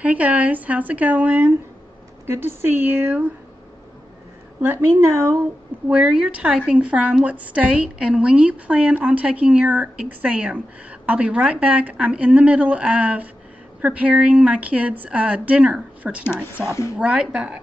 Hey guys, how's it going? Good to see you. Let me know where you're typing from, what state, and when you plan on taking your exam. I'll be right back. I'm in the middle of preparing my kids' dinner for tonight, so I'll be right back.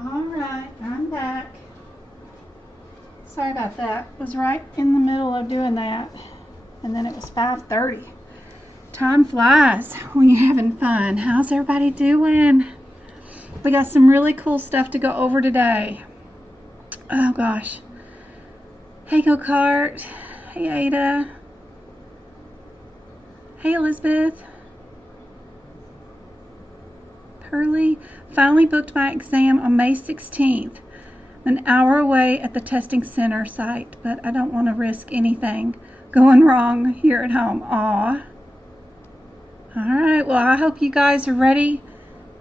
All right, I'm back. Sorry about that. Was right in the middle of doing that, and then it was 5:30. Time flies when you're having fun. How's everybody doing? We got some really cool stuff to go over today. Oh gosh. Hey Go-Kart. Hey Ada. Hey Elizabeth. Pearly. Finally booked my exam on May 16th. An hour away at the testing center site, but I don't want to risk anything going wrong here at home. Aw. Alright, well I hope you guys are ready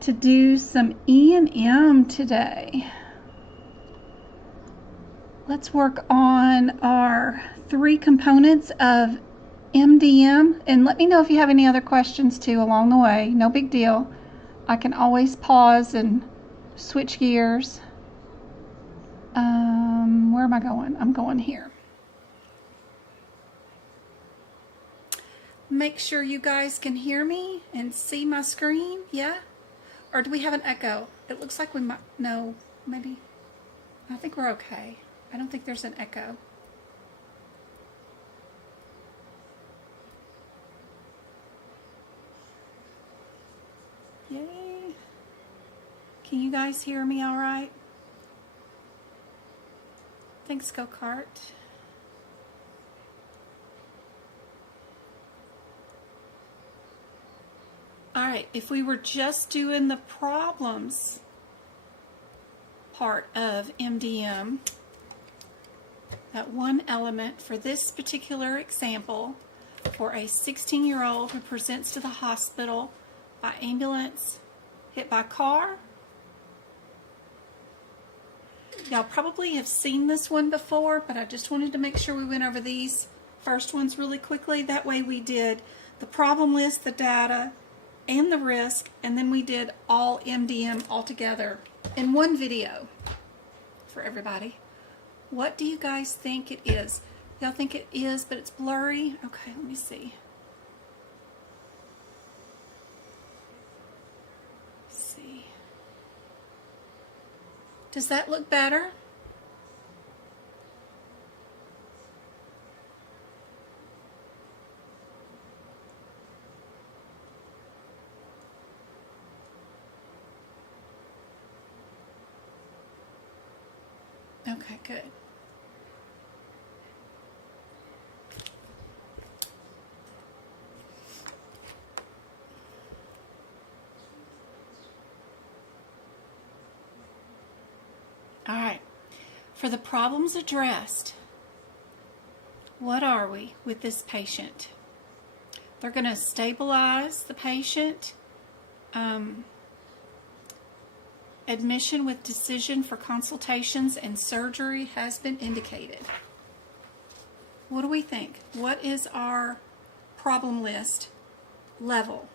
to do some E&M today. Let's work on our 3 components of MDM, and let me know if you have any other questions too along the way. No big deal. I can always pause and switch gears. Where am I going? I'm going here. Make sure you guys can hear me and see my screen. Yeah? Or do we have an echo? It looks like we might, no, maybe. I think we're okay. I don't think there's an echo. Yay. Can you guys hear me all right? Thanks, Go-Kart. All right, if we were just doing the problems part of MDM, that one element for this particular example, for a 16-year-old who presents to the hospital by ambulance, hit by car. Y'all probably have seen this one before, but I just wanted to make sure we went over these first ones really quickly. That way we did the problem list, the data, and the risk, and then we did all MDM all together in one video for everybody. What do you guys think it is? Y'all think it is, but it's blurry? Okay, let me see. Let's see. Does that look better? Okay, good. All right, for the problems addressed, what are we with this patient? They're going to stabilize the patient. Admission with decision for consultations and surgery has been indicated. What do we think? What is our problem list level?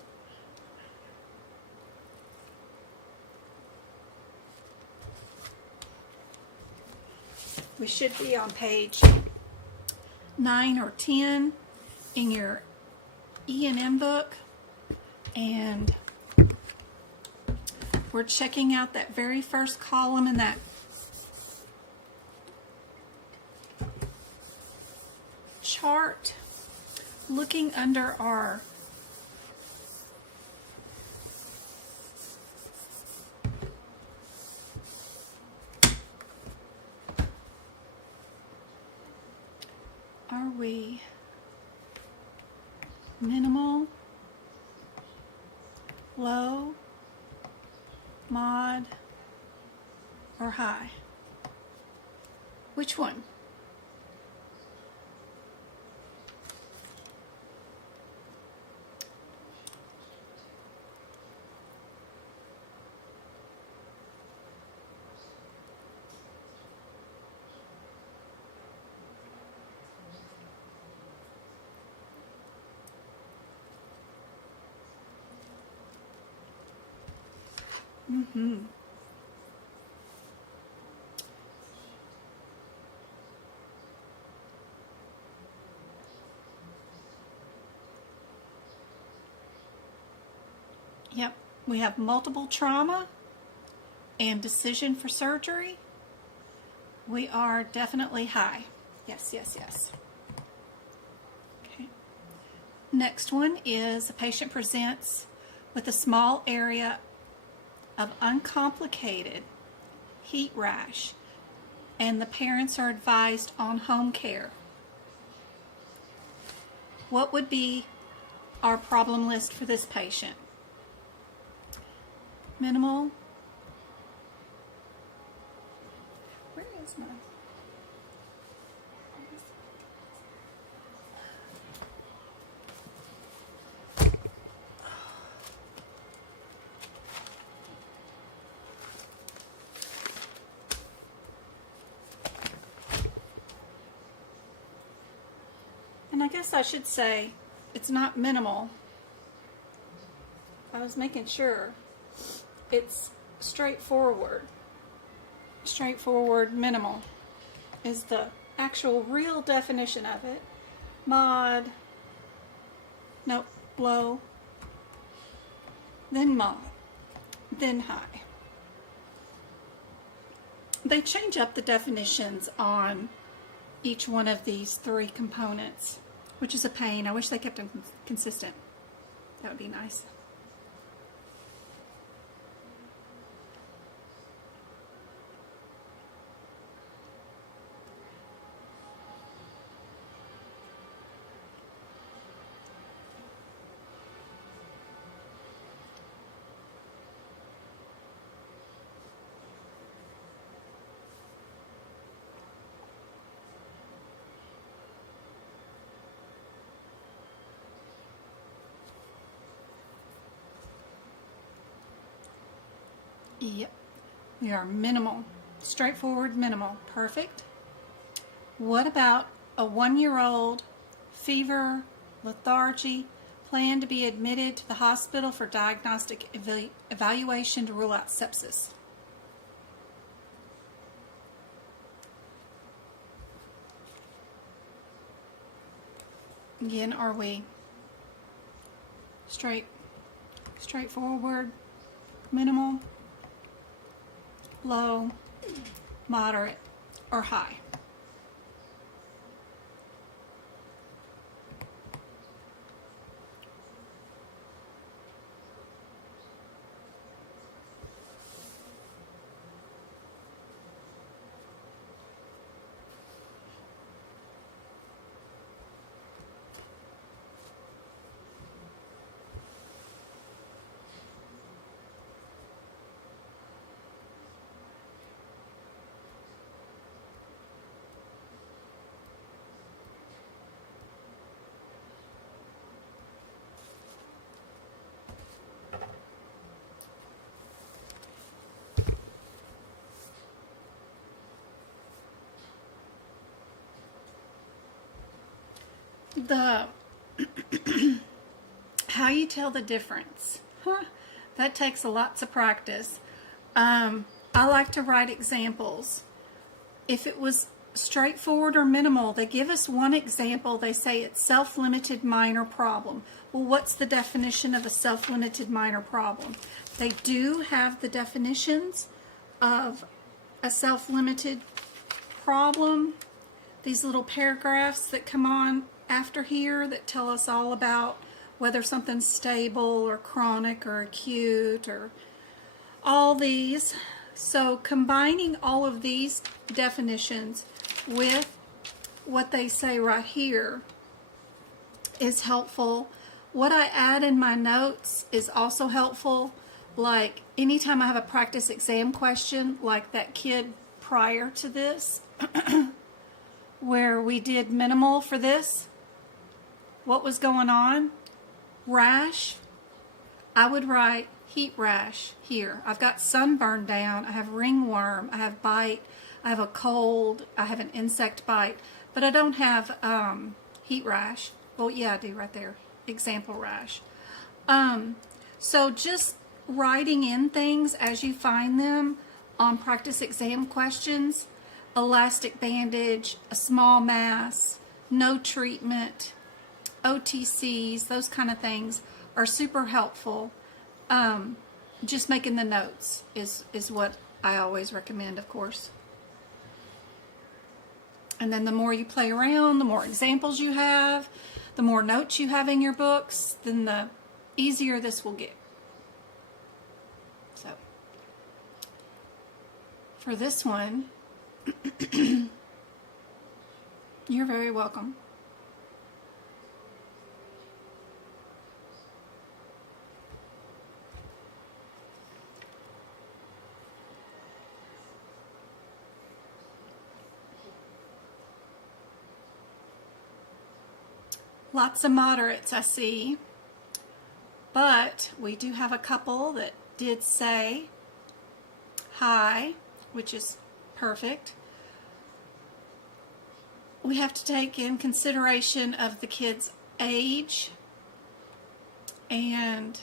We should be on page 9 or 10 in your E&M book, and we're checking out that very first column in that chart, looking under our are we minimal, low, mod, or high? Which one? Yep, we have multiple trauma and decision for surgery. We are definitely high. Yes, yes, yes. Okay. Next one is a patient presents with a small area of uncomplicated heat rash, and the parents are advised on home care. What would be our problem list for this patient? Minimal. Where is my? And I guess I should say it's not minimal. I was making sure. It's straightforward. straightforward, minimal is the actual real definition of it. Mod, nope, low, then mod, then high. They change up the definitions on each one of these three components, which is a pain. I wish they kept them consistent. That would be nice. Yep, we are minimal, straightforward, minimal, perfect. What about a 1-year-old, fever, lethargy, plan to be admitted to the hospital for diagnostic evaluation to rule out sepsis? Again, are we straightforward, minimal, low, moderate, or high? The how you tell the difference, that takes lots of practice. I like to write examples. If it was straightforward or minimal, they give us one example. They say it's self-limited minor problem. Well, what's the definition of a self-limited minor problem? They do have the definitions of a self-limited problem, these little paragraphs that come on after here that tell us all about whether something's stable or chronic or acute or all these. So combining all of these definitions with what they say right here is helpful. What I add in my notes is also helpful. Like anytime I have a practice exam question, like that kid prior to this, where we did minimal for this, what was going on? Rash. I would write heat rash here. I've got sunburn down. I have ringworm. I have bite. I have a cold. I have an insect bite. But I don't have heat rash. Well, yeah, I do right there. Example rash. So just writing in things as you find them on practice exam questions. Elastic bandage, a small mass, no treatment, OTCs, those kind of things are super helpful. Just making the notes is what I always recommend, of course. And then the more you play around, the more examples you have, the more notes you have in your books, then the easier this will get. So, for this one, you're very welcome. Lots of moderates I see, but we do have a couple that did say high, which is perfect. We have to take in consideration of the kid's age and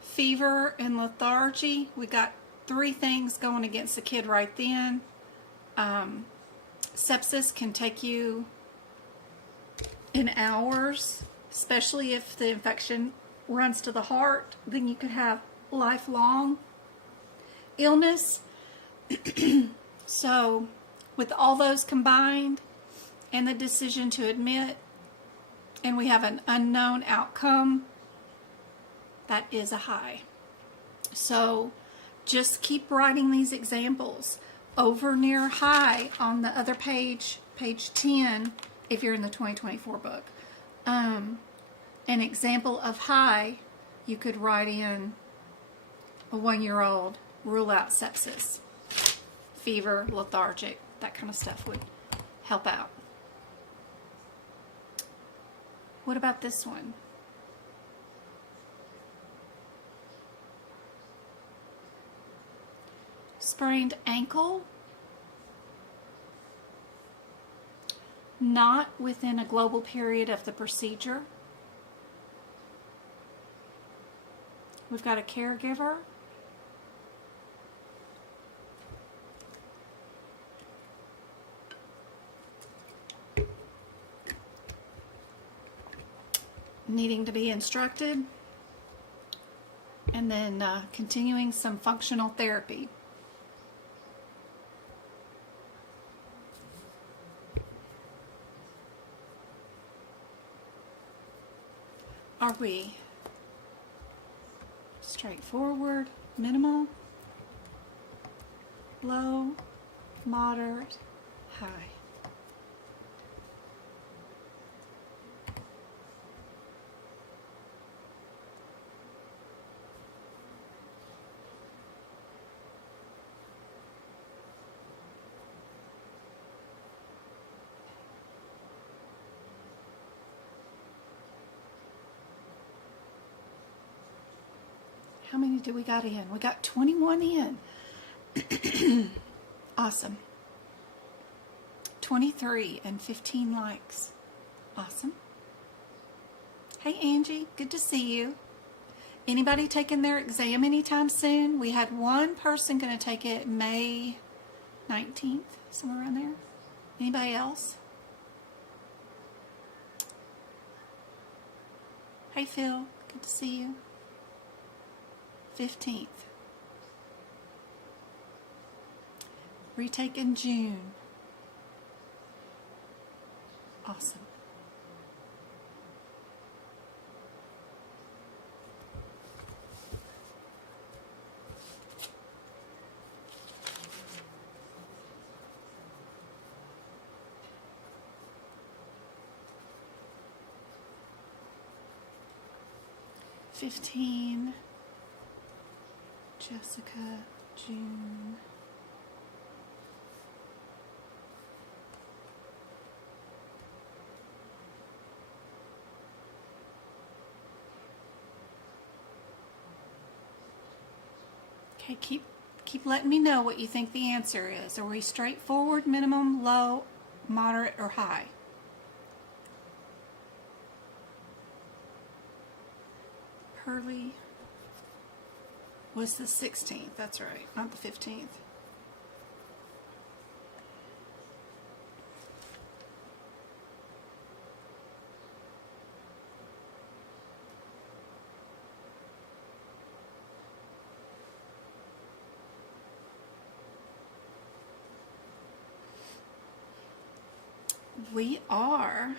fever and lethargy. We got 3 things going against the kid right then. Sepsis can take you in hours, especially if the infection runs to the heart. Then you could have lifelong illness. So with all those combined and the decision to admit, and we have an unknown outcome, that is a high. So just keep writing these examples. Over near high on the other page, page 10, if you're in the 2024 book. An example of high, you could write in a 1-year-old, rule out sepsis, fever, lethargic, that kind of stuff would help out. What about this one? Sprained ankle, not within a global period of the procedure. We've got a caregiver. Needing to be instructed, and then continuing some functional therapy. Are we straightforward, minimal, low, moderate, high? How many do we got in? We got 21 in. Awesome. 23 and 15 likes. Awesome. Hey Angie, good to see you. Anybody taking their exam anytime soon? We had one person going to take it May 19th, somewhere around there. Anybody else? Hey Phil, good to see you. 15th. Retake in June. Awesome. $15. Jessica, June. Okay, keep letting me know what you think the answer is. Are we straightforward, minimum, low, moderate, or high? Pearly was the 16th, that's right, not the 15th. We are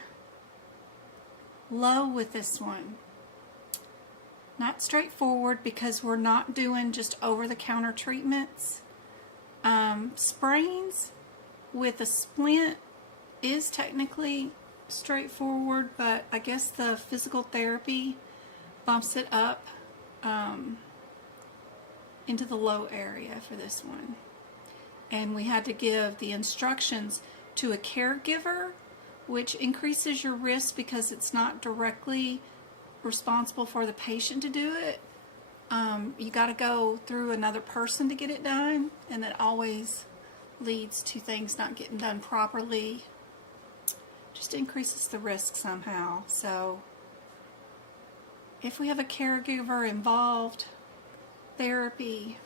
low with this one. Not straightforward because we're not doing just over-the-counter treatments. Sprains with a splint is technically straightforward, but I guess the physical therapy bumps it up into the low area for this one. And we had to give the instructions to a caregiver, which increases your risk because it's not directly responsible for the patient to do it. You got to go through another person to get it done, and that always leads to things not getting done properly. Just increases the risk somehow. So if we have a caregiver involved, therapy,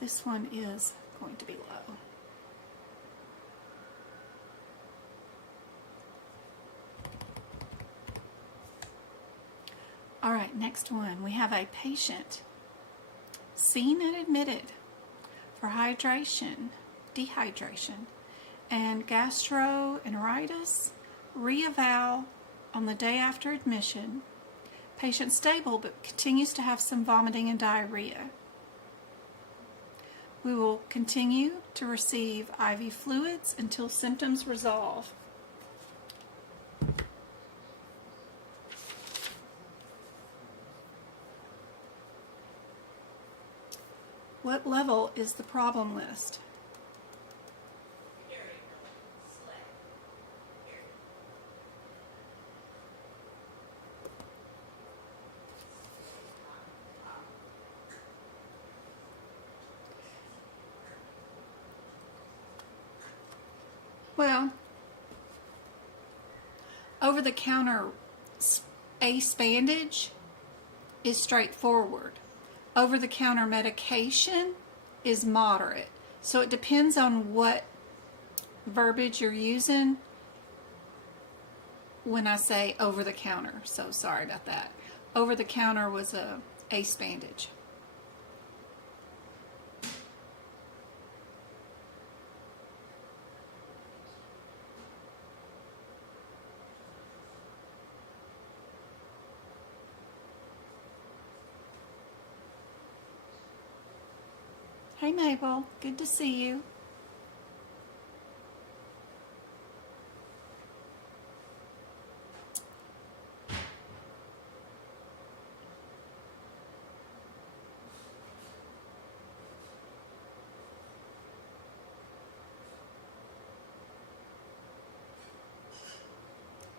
This one is going to be low. All right, next one. We have a patient seen and admitted for hydration, dehydration, and gastroenteritis. Re-eval on the day after admission. Patient stable but continues to have some vomiting and diarrhea. We will continue to receive IV fluids until symptoms resolve. What level is the problem list? Well, over-the-counter ACE bandage is straightforward. Over-the-counter medication is moderate. So it depends on what verbiage you're using when I say over-the-counter. So sorry about that. Over-the-counter was a ACE bandage. Hey Mabel, good to see you.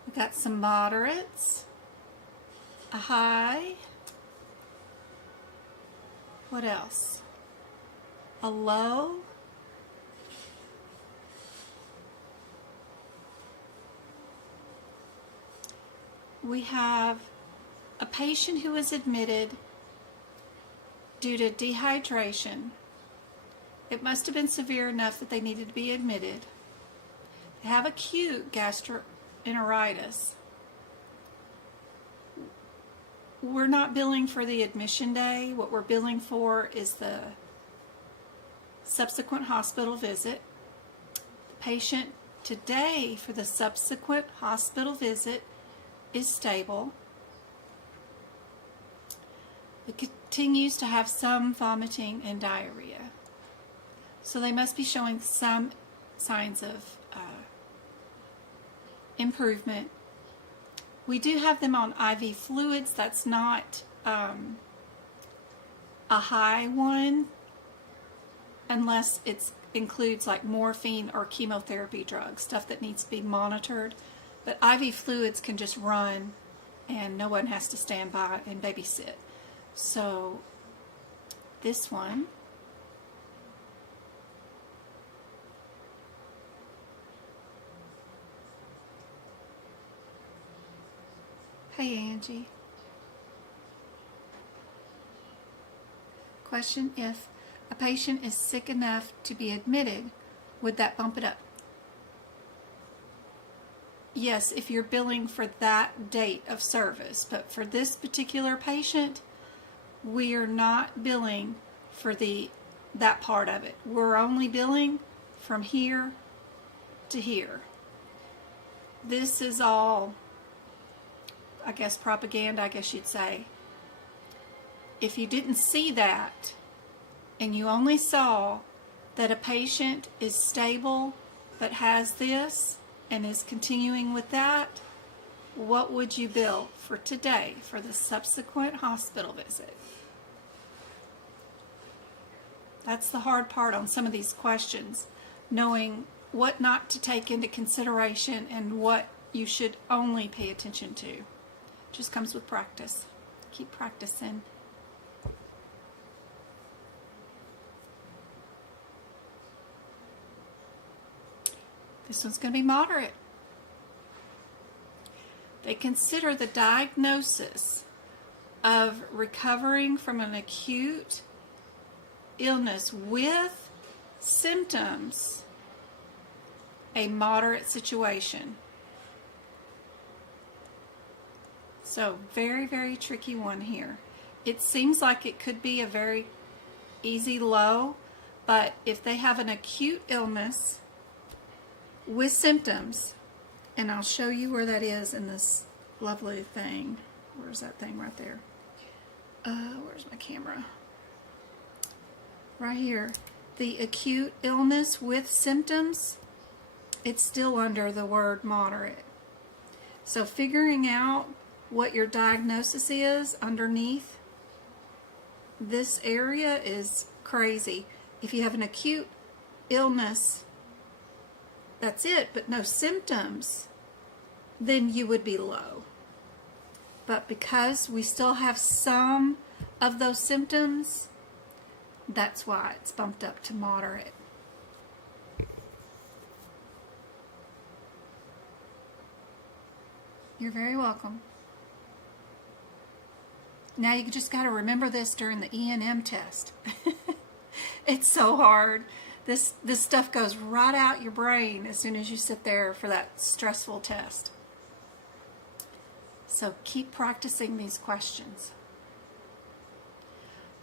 We got some moderates, a high, what else? A low, we have a patient who was admitted due to dehydration. It must have been severe enough that they needed to be admitted. They have acute gastroenteritis. We're not billing for the admission day. What we're billing for is the subsequent hospital visit. The patient today for the subsequent hospital visit is stable. It continues to have some vomiting and diarrhea. So they must be showing some signs of improvement. We do have them on IV fluids. That's not a high one, unless it includes like morphine or chemotherapy drugs, stuff that needs to be monitored. But IV fluids can just run and no one has to stand by and babysit. So this one, hey Angie. Question: if a patient is sick enough to be admitted, would that bump it up? Yes, if you're billing for that date of service. But for this particular patient, we are not billing for that part of it. We're only billing from here to here. This is all, I guess, propaganda, I guess you'd say. If you didn't see that, and you only saw that a patient is stable but has this and is continuing with that, what would you bill for today for the subsequent hospital visit? That's the hard part on some of these questions, knowing what not to take into consideration and what you should only pay attention to. Just comes with practice. Keep practicing. This one's going to be moderate. They consider the diagnosis of recovering from an acute illness with symptoms, a moderate situation. So very, very tricky one here. It seems like it could be a very easy low, but if they have an acute illness with symptoms, and I'll show you where that is in this lovely thing. Where's that thing right there? Where's my camera? Right here. The acute illness with symptoms, it's still under the word moderate. So figuring out what your diagnosis is underneath this area is crazy. If you have an acute illness, that's it, but no symptoms, then you would be low. But because we still have some of those symptoms, that's why it's bumped up to moderate. You're very welcome. Now you just got to remember this during the E&M test. It's so hard. This stuff goes right out your brain as soon as you sit there for that stressful test. So keep practicing these questions.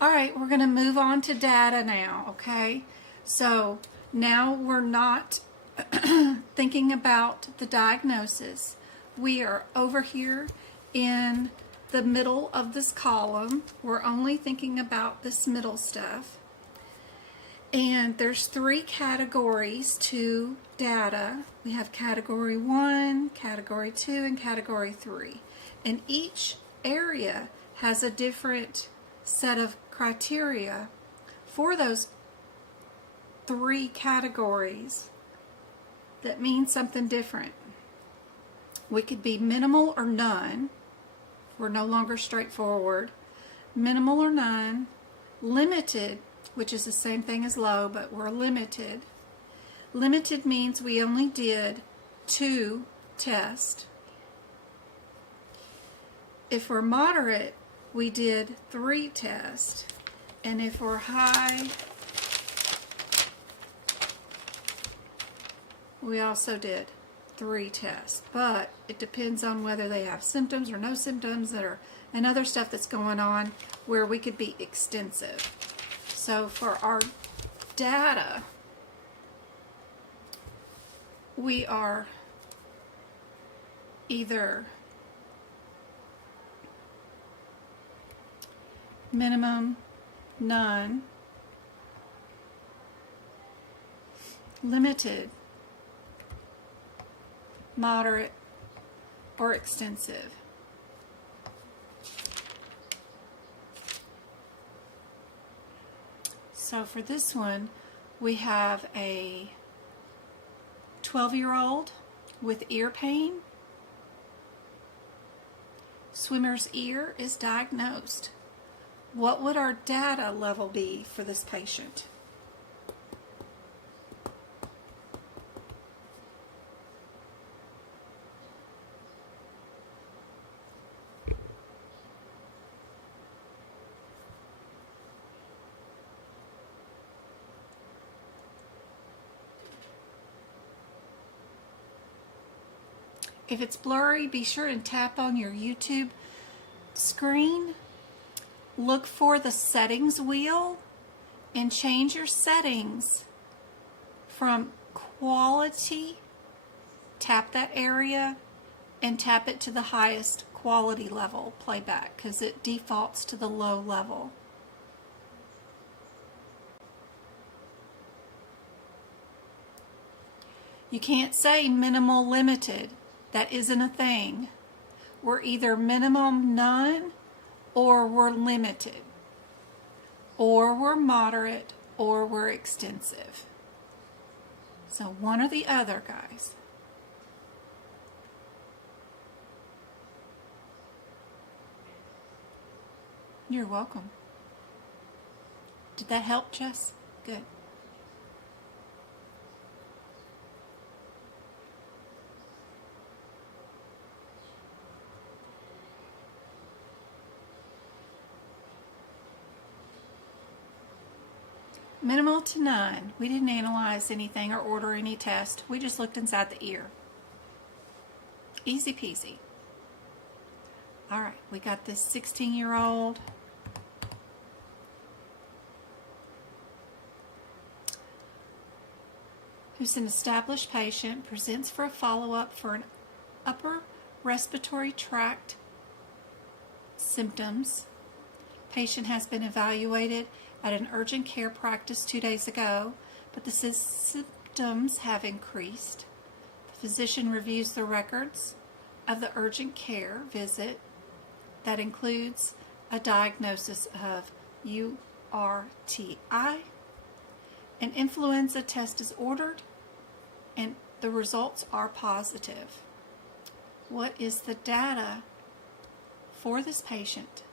All right, we're going to move on to data now, okay? So now we're not thinking about the diagnosis. We are over here in the middle of this column. We're only thinking about this middle stuff. And there's 3 categories to data. We have category 1, category 2, and category 3. And each area has a different set of criteria for those 3 categories that mean something different. We could be minimal or none. We're no longer straightforward. Minimal or none. Limited, which is the same thing as low, but we're limited. Limited means we only did 2 tests. If we're moderate, we did 3 tests. And if we're high, we also did 3 tests. But it depends on whether they have symptoms or no symptoms and other stuff that's going on where we could be extensive. So for our data, we are either minimum, none, limited, moderate, or extensive. So for this one, we have a 12-year-old with ear pain. Swimmer's ear is diagnosed. What would our data level be for this patient? If it's blurry, be sure and tap on your YouTube screen. Look for the settings wheel and change your settings from quality. Tap that area and tap it to the highest quality level playback because it defaults to the low level. You can't say minimal limited. That isn't a thing. We're either minimum none or we're limited, or we're moderate, or we're extensive. So one or the other, guys. You're welcome. Did that help, Jess? Good. Minimal to none. We didn't analyze anything or order any test. We just looked inside the ear. Easy peasy. All right, we got this 16-year-old. Who's an established patient, presents for a follow-up for an upper respiratory tract symptoms. Patient has been evaluated at an urgent care practice 2 days ago, but the symptoms have increased. The physician reviews the records of the urgent care visit. That includes a diagnosis of URTI. An influenza test is ordered, and the results are positive. What is the data for this patient?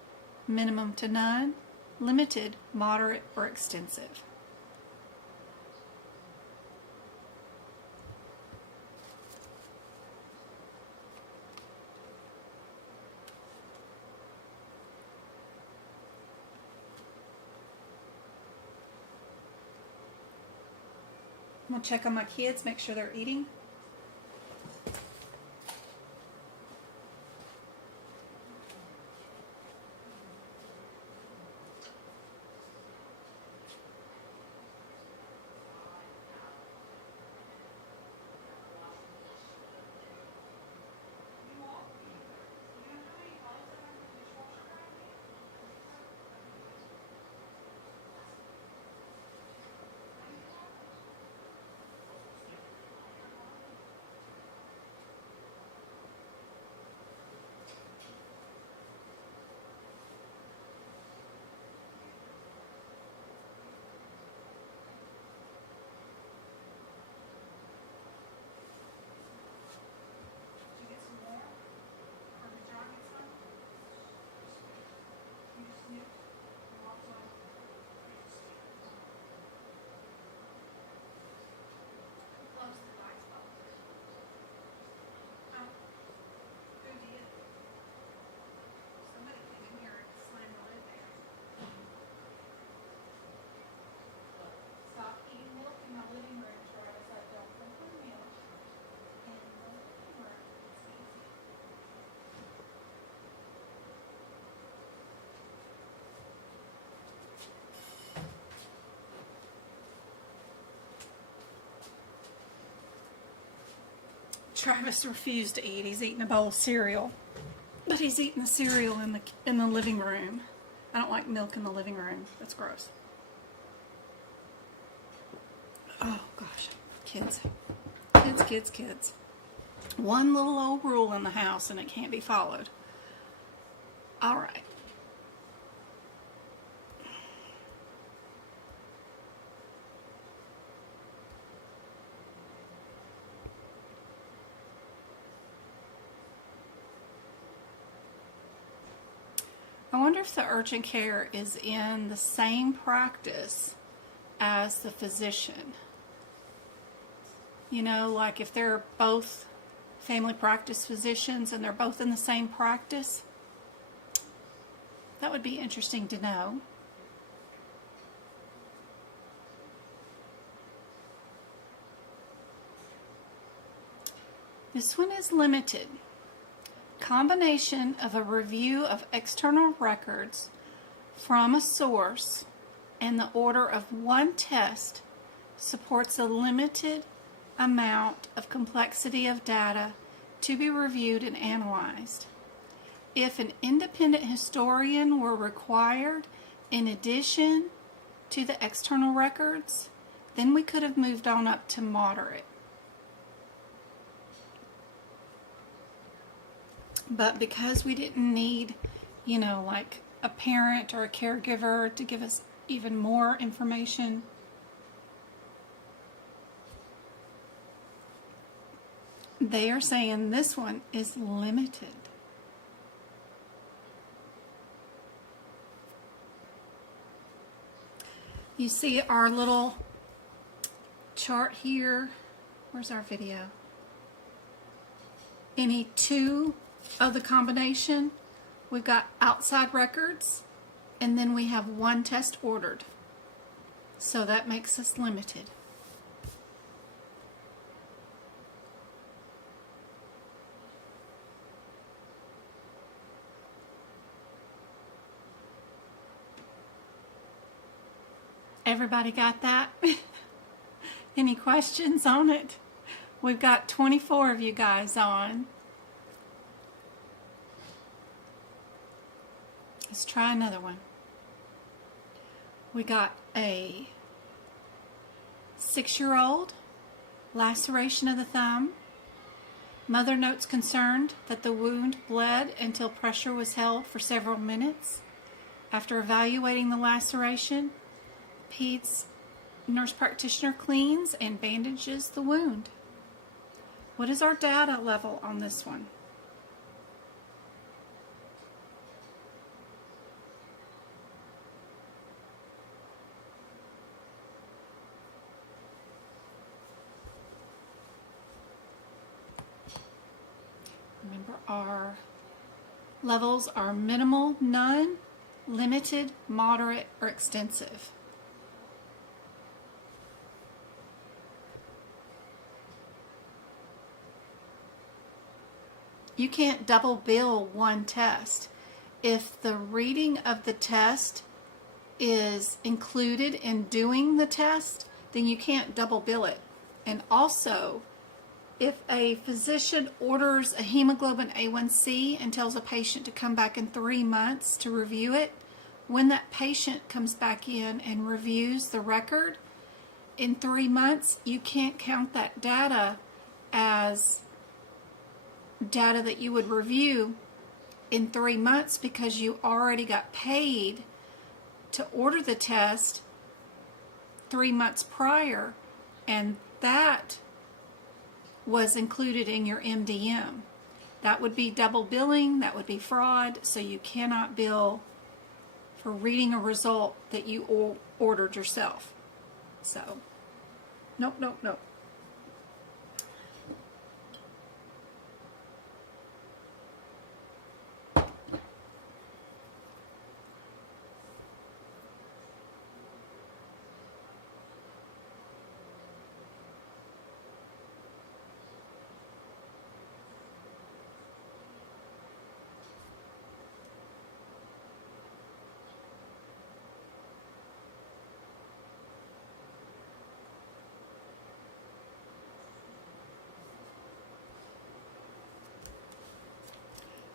Minimum to none, limited, moderate, or extensive? I'm going to check on my kids, make sure they're eating. Travis refused to eat. He's eating a bowl of cereal, but he's eating the cereal in the living room. I don't like milk in the living room. That's gross. Oh gosh, kids. Kids. One little old rule in the house and it can't be followed. All right. I wonder if the urgent care is in the same practice as the physician. You know, like if they're both family practice physicians and they're both in the same practice, that would be interesting to know. This one is limited. Combination of a review of external records from a source and the order of one test supports a limited amount of complexity of data to be reviewed and analyzed. If an independent historian were required in addition to the external records, then we could have moved on up to moderate. But because we didn't need, you know, like a parent or a caregiver to give us even more information, they are saying this one is limited. You see our little chart here. Where's our video? Any two of the combination, we've got outside records, and then we have one test ordered. So that makes us limited. Everybody got that? Any questions on it? We've got 24 of you guys on. Let's try another one. We got a 6-year-old, laceration of the thumb. Mother notes concerned that the wound bled until pressure was held for several minutes. After evaluating the laceration, peds nurse practitioner cleans and bandages the wound. What is our data level on this one? Remember, our levels are minimal, none, limited, moderate, or extensive. You can't double bill one test. If the reading of the test is included in doing the test, then you can't double bill it. And also, if a physician orders a hemoglobin A1C and tells a patient to come back in 3 months to review it, when that patient comes back in and reviews the record in 3 months, you can't count that data as data that you would review in 3 months because you already got paid to order the test 3 months prior, and that was included in your MDM. That would be double billing, that would be fraud, so you cannot bill for reading a result that you ordered yourself. So, nope, nope, nope.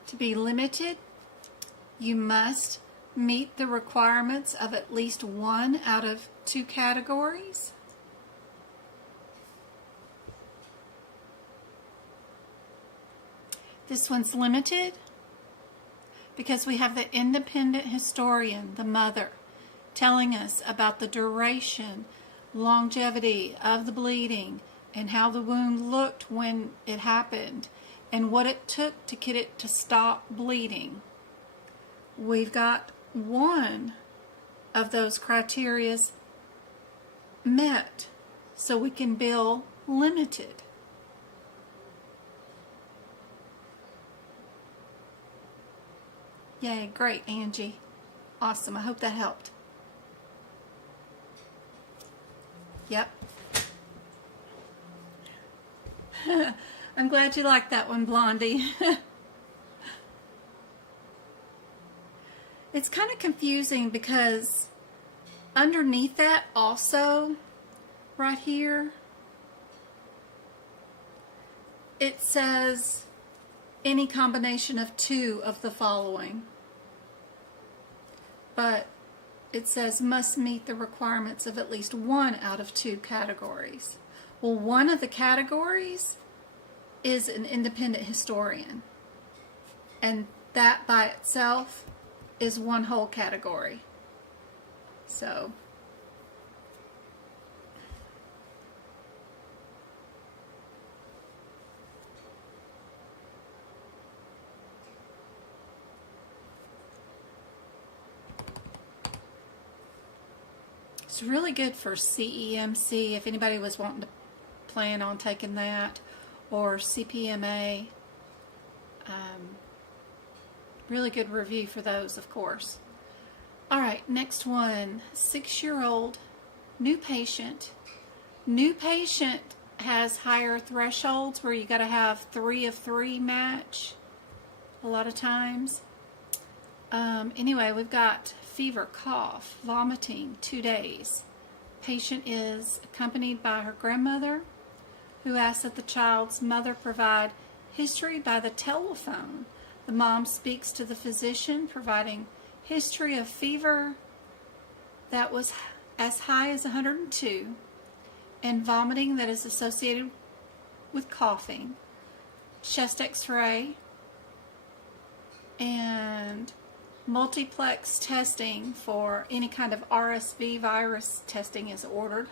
To be limited, you must meet the requirements of at least 1 out of 2 categories. This one's limited because we have the independent historian, the mother, telling us about the duration, longevity of the bleeding, and how the wound looked when it happened, and what it took to get it to stop bleeding. We've got 1 of those criteria met, so we can bill limited. Yay, great, Angie. Awesome, I hope that helped. Yep. I'm glad you liked that one, Blondie. It's kind of confusing because underneath that also, right here, it says any combination of 2 of the following. But it says must meet the requirements of at least 1 out of 2 categories. Well, one of the categories is an independent historian, and that by itself is 1 whole category. So it's really good for CEMC if anybody was wanting to plan on taking that, or CPMA. Really good review for those, of course. All right, next one. 6-year-old New patient. New patient has higher thresholds where you got to have 3 of 3 match a lot of times. Anyway, we've got fever, cough, vomiting, 2 days. Patient is accompanied by her grandmother, who asks that the child's mother provide history by the telephone. The mom speaks to the physician, providing history of fever that was as high as 102 and vomiting that is associated with coughing, chest x-ray, and multiplex testing for any kind of RSV virus testing is ordered.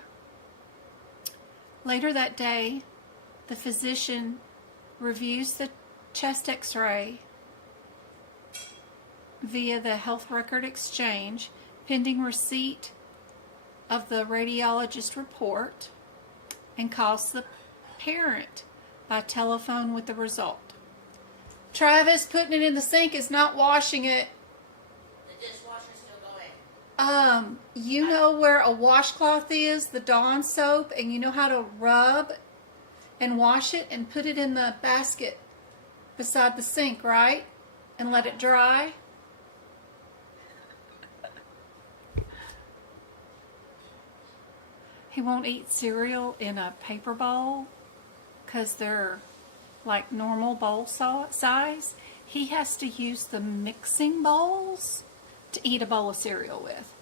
Later that day, the physician reviews the chest x-ray via the health record exchange, pending receipt of the radiologist report, and calls the parent by telephone with the result. Travis, putting it in the sink is not washing it. The dishwasher's still going. You know where a washcloth is, the Dawn soap, and you know how to rub and wash it and put it in the basket beside the sink, right? And let it dry. He won't eat cereal in a paper bowl because they're like normal bowl size. He has to use the mixing bowls to eat a bowl of cereal with.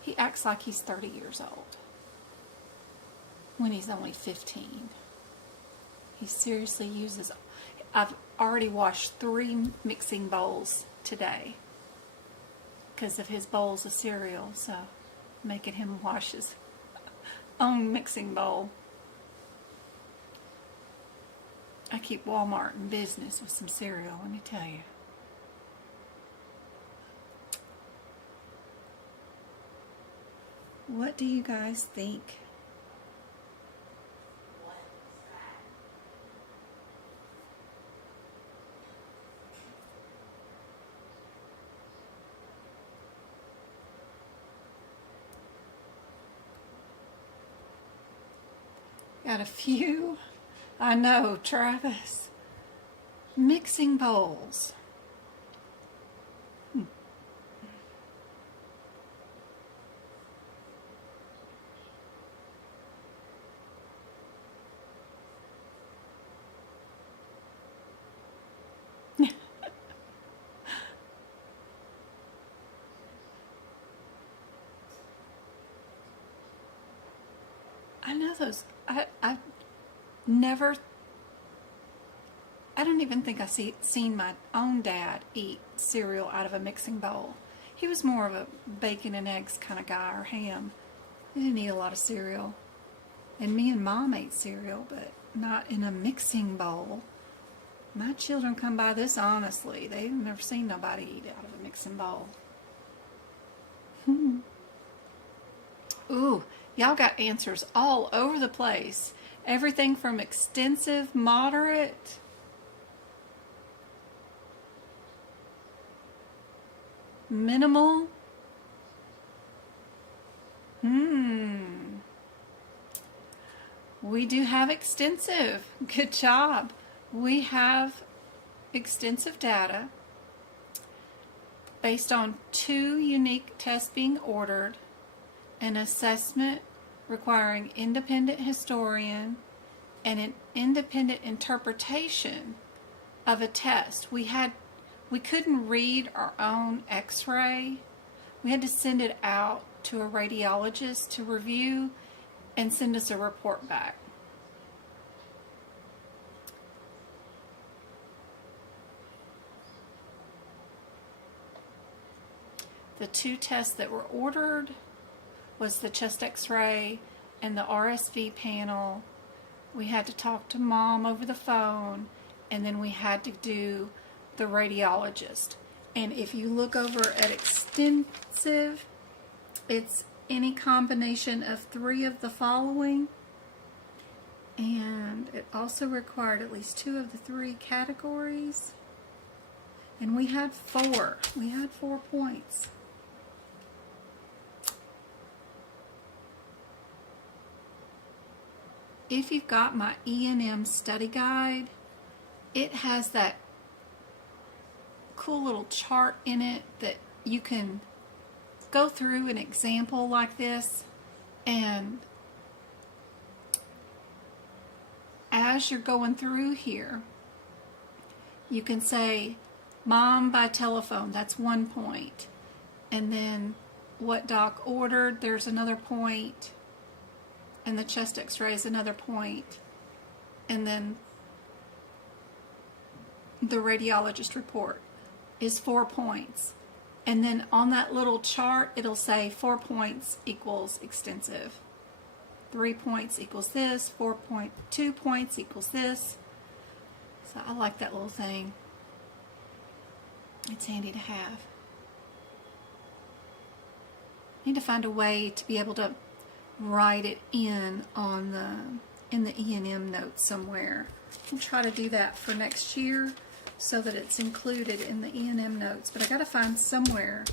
He acts like he's 30 years old when he's only 15. He seriously uses... I've already washed 3 mixing bowls today because of his bowls of cereal, so making him wash his own mixing bowl. I keep Walmart in business with some cereal, let me tell you. What do you guys think? Got a few. I know, Travis. Mixing bowls. I know those. I never. I don't even think I seen my own dad eat cereal out of a mixing bowl. He was more of a bacon and eggs kind of guy, or ham. He didn't eat a lot of cereal. And me and Mom ate cereal, but not in a mixing bowl. My children come by this honestly. They've never seen nobody eat out of a mixing bowl. Ooh, y'all got answers all over the place. Everything from extensive, moderate, minimal. We do have extensive. Good job. We have extensive data based on 2 unique tests being ordered, an assessment requiring independent historian, and an independent interpretation of a test. We couldn't read our own x-ray. We had to send it out to a radiologist to review and send us a report back. The 2 tests that were ordered was the chest x-ray and the RSV panel. We had to talk to Mom over the phone, and then we had to do the radiologist. And if you look over at extensive, it's any combination of 3 of the following, and it also required at least 2 of the 3 categories, and we had 4 points. if you've got my E&M study guide, it has that cool little chart in it that you can go through an example like this, and as you're going through here, you can say, Mom by telephone, that's 1 point. And then what doc ordered, there's another point. And the chest x-ray is another point. And then the radiologist report is 4 points. And then on that little chart, it'll say 4 points equals extensive. 3 points equals this, 4.2 points equals this. So I like that little thing. It's handy to have. Need to find a way to be able to write it in the E&M notes somewhere. I'll try to do that for next year so that it's included in the E&M notes. But I got to find somewhere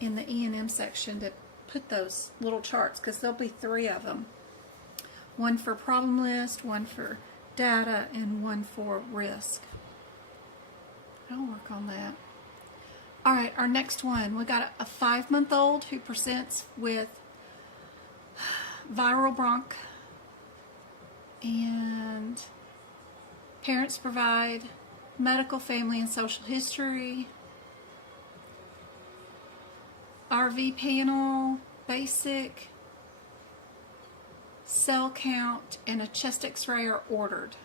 in the E&M section to put those little charts, because there'll be 3 of them. One for problem list, one for data, and one for risk. I'll work on that. All right, our next one. We got a 5-month-old who presents with viral bronch, and parents provide medical, family, and social history, RV panel, basic, cell count, and a chest x-ray are ordered.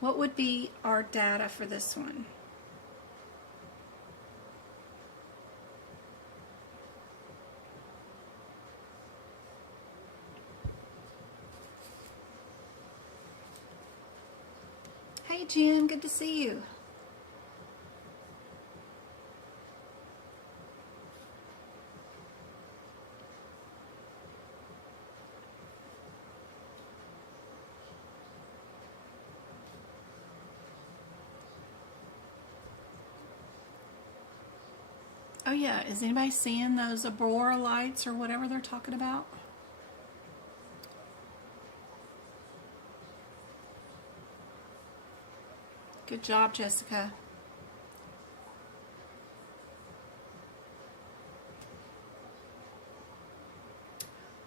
What would be our data for this one? Hey Jen, good to see you. Oh yeah, is anybody seeing those Aurora lights or whatever they're talking about? Good job, Jessica.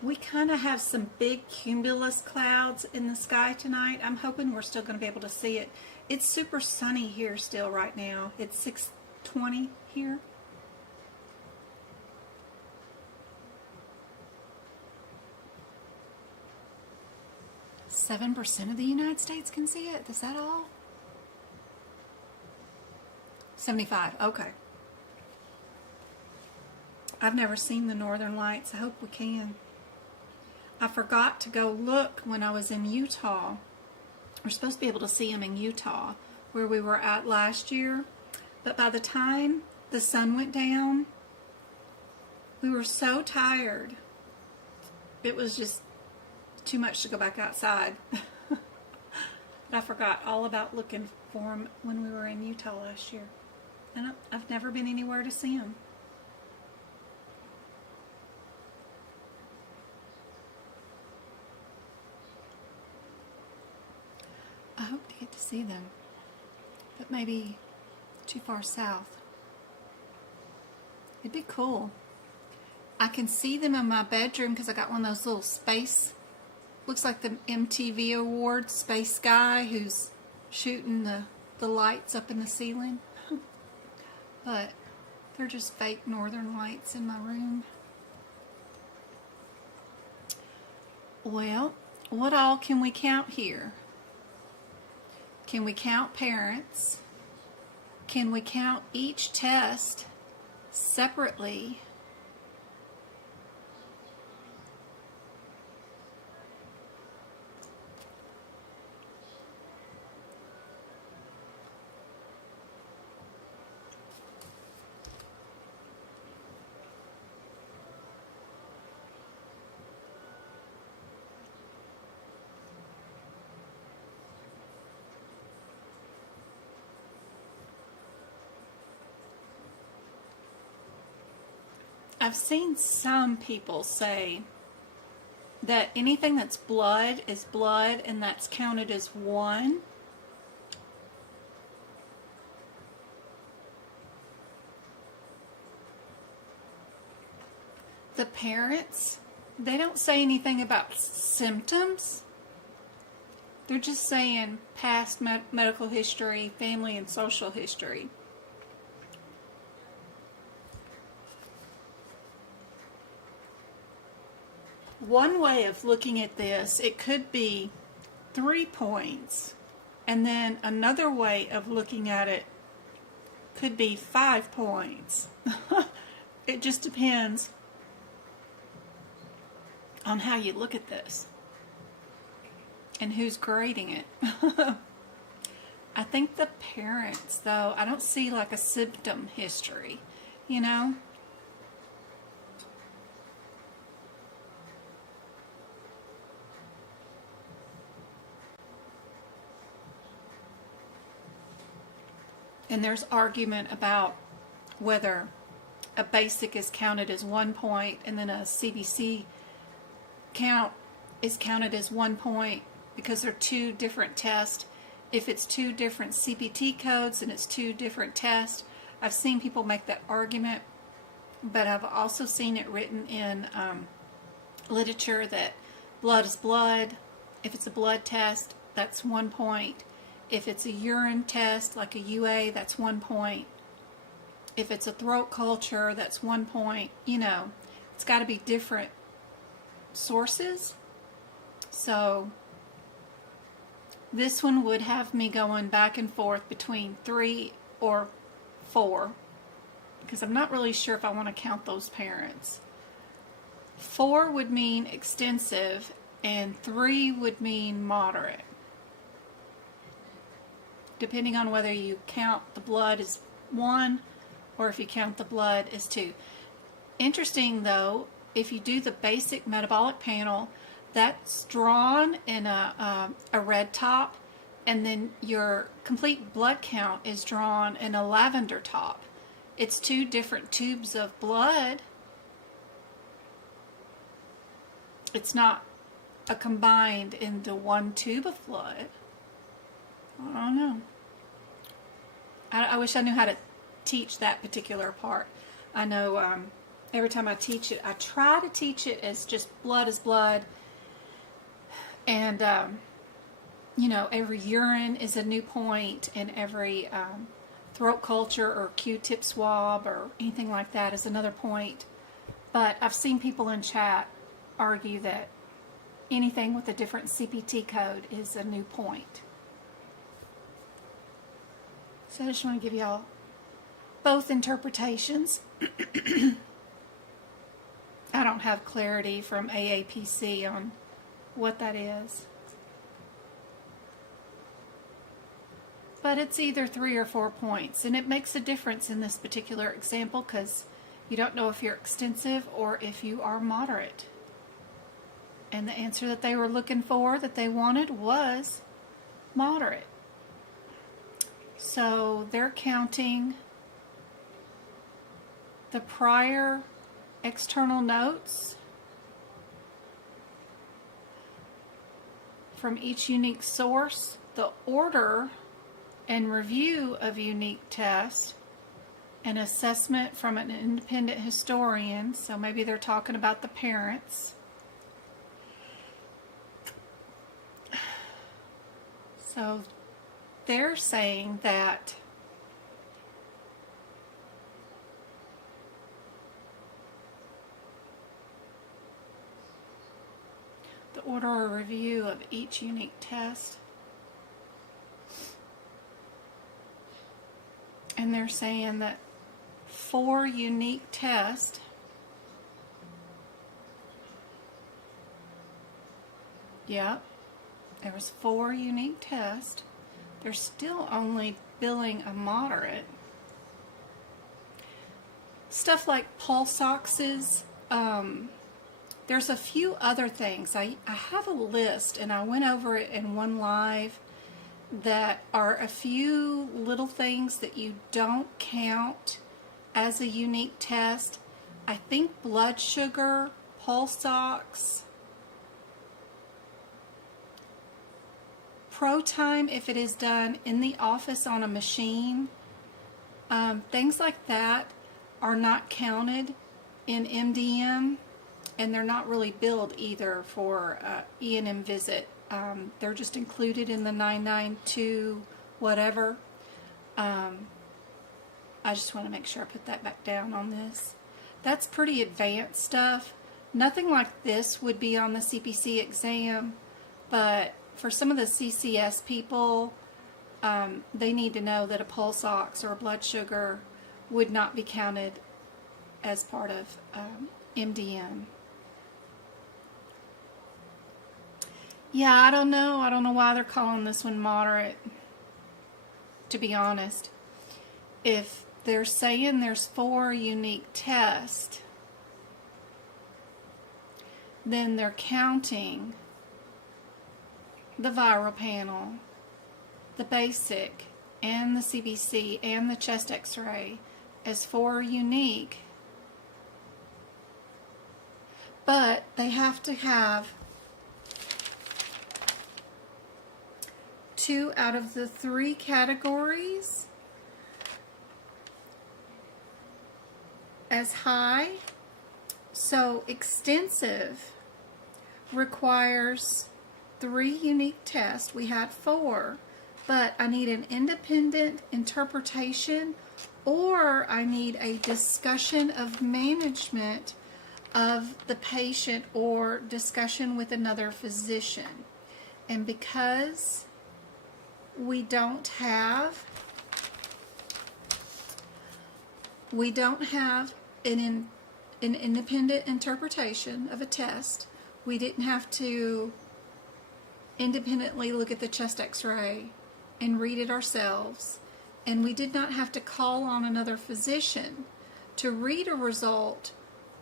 We kind of have some big cumulus clouds in the sky tonight. I'm hoping we're still going to be able to see it. It's super sunny here still right now. It's 6:20 here. %7 of the United States can see it. Is that all? 75. Okay. I've never seen the northern lights. I hope we can. I forgot to go look when I was in Utah. We're supposed to be able to see them in Utah, where we were at last year. But by the time the sun went down, we were so tired. It was just too much to go back outside. But I forgot all about looking for them when we were in Utah last year. And I've never been anywhere to see them. I hope to get to see them, but maybe too far south. It'd be cool. I can see them in my bedroom because I got one of those little space, looks like the MTV Awards space guy who's shooting the lights up in the ceiling. But they're just fake northern lights in my room. Well, what all can we count here? Can we count parents? Can we count each test separately? I've seen some people say that anything that's blood is blood, and that's counted as 1. The parents, they don't say anything about symptoms. They're just saying past medical history, family and social history. One way of looking at this, it could be 3 points, and then another way of looking at it could be 5 points. It just depends on how you look at this and who's grading it. I think the parents, though, I don't see like a symptom history, you know? And there's argument about whether a basic is counted as 1 point and then a CBC count is counted as 1 point because they're 2 different tests. If it's 2 different CPT codes and it's 2 different tests, I've seen people make that argument, but I've also seen it written in literature that blood is blood. If it's a blood test, that's 1 point. If it's a urine test, like a UA, that's 1 point. If it's a throat culture, that's 1 point. You know, it's got to be different sources. So this one would have me going back and forth between 3 or 4, because I'm not really sure if I want to count those parents. 4 would mean extensive, and 3 would mean moderate, depending on whether you count the blood as 1 or if you count the blood as 2. Interesting though, if you do the basic metabolic panel, that's drawn in a red top, and then your complete blood count is drawn in a lavender top. It's 2 different tubes of blood. It's not a combined into 1 tube of blood. I don't know. I wish I knew how to teach that particular part. I know every time I teach it, I try to teach it as just blood is blood. And, you know, every urine is a new point, and every throat culture or Q-tip swab or anything like that is another point. But I've seen people in chat argue that anything with a different CPT code is a new point. So I just want to give y'all both interpretations. I don't have clarity from AAPC on what that is. But it's either 3 or 4 points, and it makes a difference in this particular example because you don't know if you're extensive or if you are moderate. And the answer that they were looking for, that they wanted, was moderate. So they're counting the prior external notes from each unique source, the order and review of unique tests, an assessment from an independent historian, so maybe they're talking about the parents. So they're saying that the order or review of each unique test, and they're saying that 4 unique tests yep, there was 4 unique tests. They're still only billing a moderate. Stuff like pulse oxes. There's a few other things. I have a list, and I went over it in one live, that are a few little things that you don't count as a unique test. I think blood sugar, pulse ox, pro time if it is done in the office on a machine. Things like that are not counted in MDM, and they're not really billed either for E&M visit. They're just included in the 992 whatever. I just want to make sure I put that back down on this. That's pretty advanced stuff. Nothing like this would be on the CPC exam, but for some of the CCS people, they need to know that a pulse ox or a blood sugar would not be counted as part of MDM. Yeah, I don't know. I don't know why they're calling this one moderate, to be honest. If they're saying there's 4 unique tests, then they're counting the viral panel, the basic, and the CBC, and the chest x-ray as 4 unique. But they have to have 2 out of the 3 categories as high. So extensive requires 3 unique tests. We had 4, but I need an independent interpretation, or I need a discussion of management of the patient or discussion with another physician. And because we don't have an independent interpretation of a test, we didn't have to independently look at the chest x-ray and read it ourselves, and we did not have to call on another physician to read a result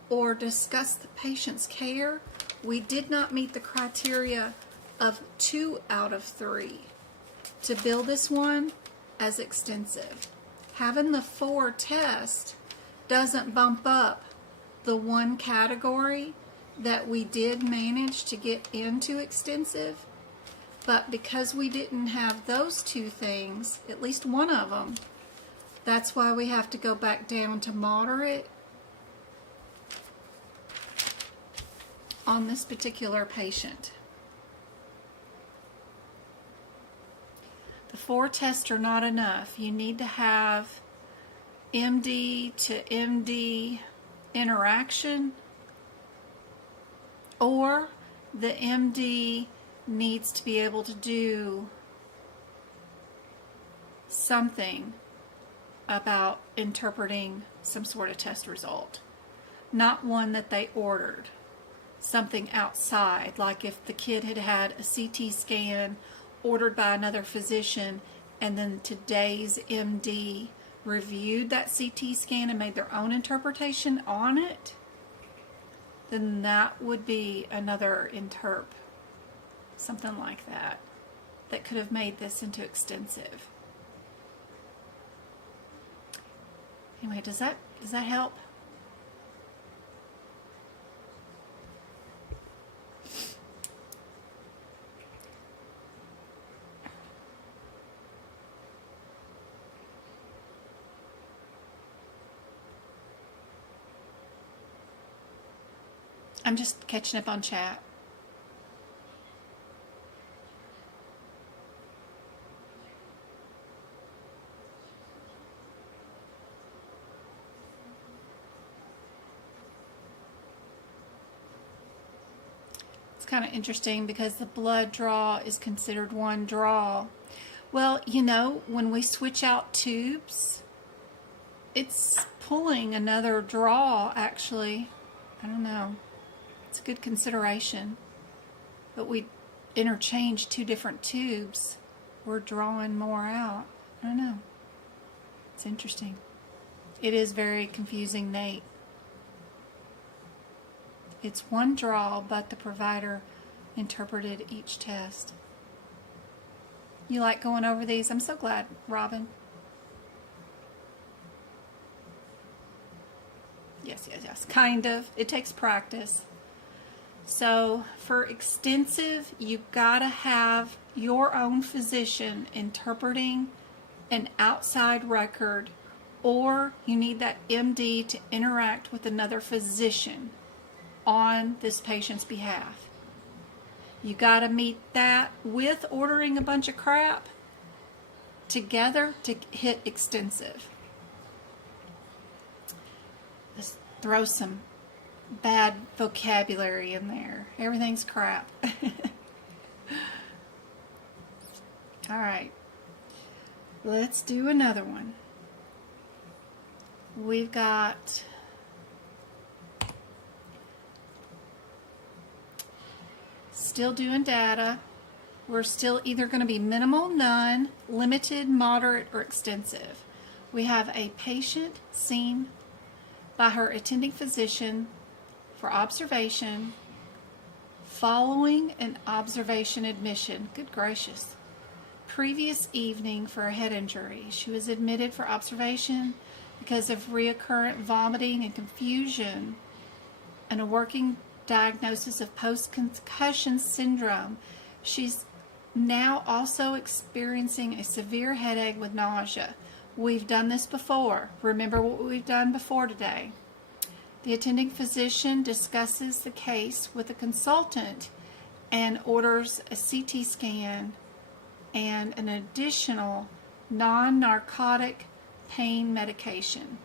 or discuss the patient's care. We did not meet the criteria of 2 out of 3 to bill this one as extensive. Having the 4 tests doesn't bump up the 1 category that we did manage to get into extensive, but because we didn't have those 2 things, at least one of them, that's why we have to go back down to moderate on this particular patient. The 4 tests are not enough. You need to have MD to MD interaction, or the MD needs to be able to do something about interpreting some sort of test result, not one that they ordered. Something outside, like if the kid had had a CT scan ordered by another physician, and then today's MD reviewed that CT scan and made their own interpretation on it, then that would be another interp, something like that, that could have made this into extensive. Anyway, does that help? I'm just catching up on chat. It's kind of interesting because the blood draw is considered one draw. Well, you know, when we switch out tubes, it's pulling another draw, actually. I don't know. It's a good consideration. But we interchange 2 different tubes. We're drawing more out. I don't know. It's interesting. It is very confusing, Nate. It's one draw, but the provider interpreted each test. You like going over these? I'm so glad, Robin. Yes. Kind of. It takes practice. So for extensive, you gotta have your own physician interpreting an outside record, or you need that MD to interact with another physician on this patient's behalf. You gotta meet that with ordering a bunch of crap together to hit extensive. Let's throw some bad vocabulary in there. Everything's crap. All right. Let's do another one. We've got still doing data. We're still either going to be minimal, none, limited, moderate, or extensive. We have a patient seen by her attending physician for observation following an observation admission. Good gracious. Previous evening for a head injury. She was admitted for observation because of recurrent vomiting and confusion and a working diagnosis of post-concussion syndrome. She's now also experiencing a severe headache with nausea. We've done this before. Remember what we've done before today. The attending physician discusses the case with the consultant and orders a CT scan and an additional non-narcotic pain medication.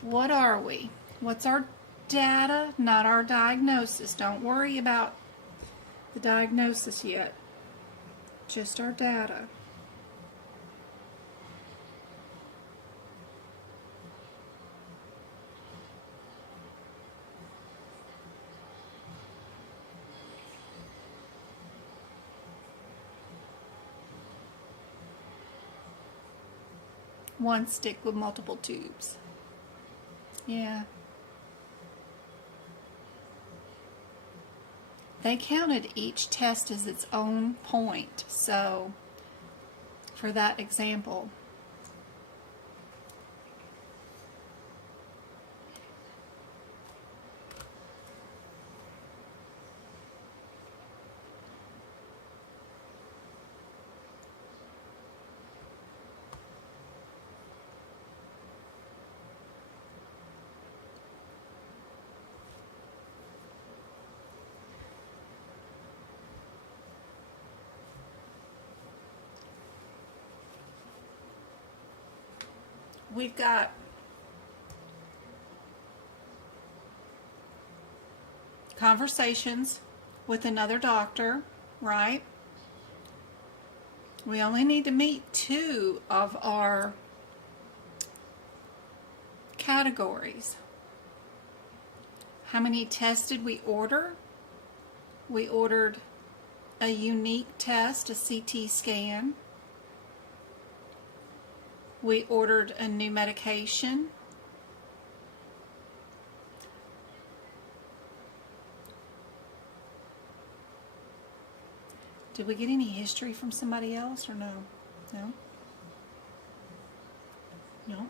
What are we? What's our data, not our diagnosis? Don't worry about the diagnosis yet. Just our data. One stick with multiple tubes. Yeah. They counted each test as its own point, so for that example. We've got conversations with another doctor, right? We only need to meet 2 of our categories. How many tests did we order? We ordered a unique test, a CT scan. We ordered a new medication. Did we get any history from somebody else or no? No? No?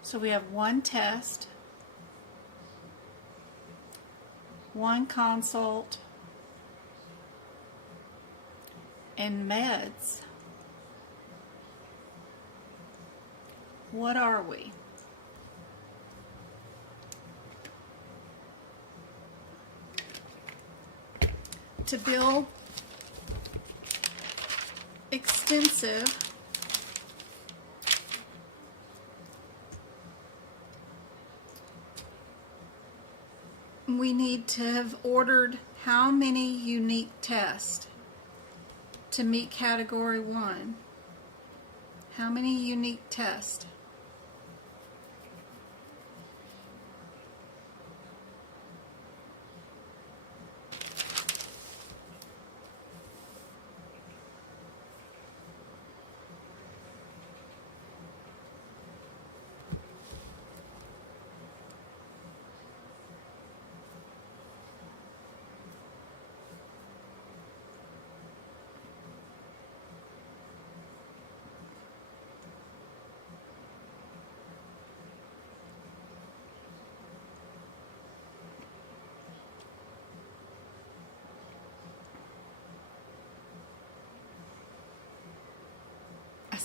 So we have 1 test, 1 consult, and meds. What are we? To bill extensive, we need to have ordered how many unique tests to meet category 1? How many unique tests?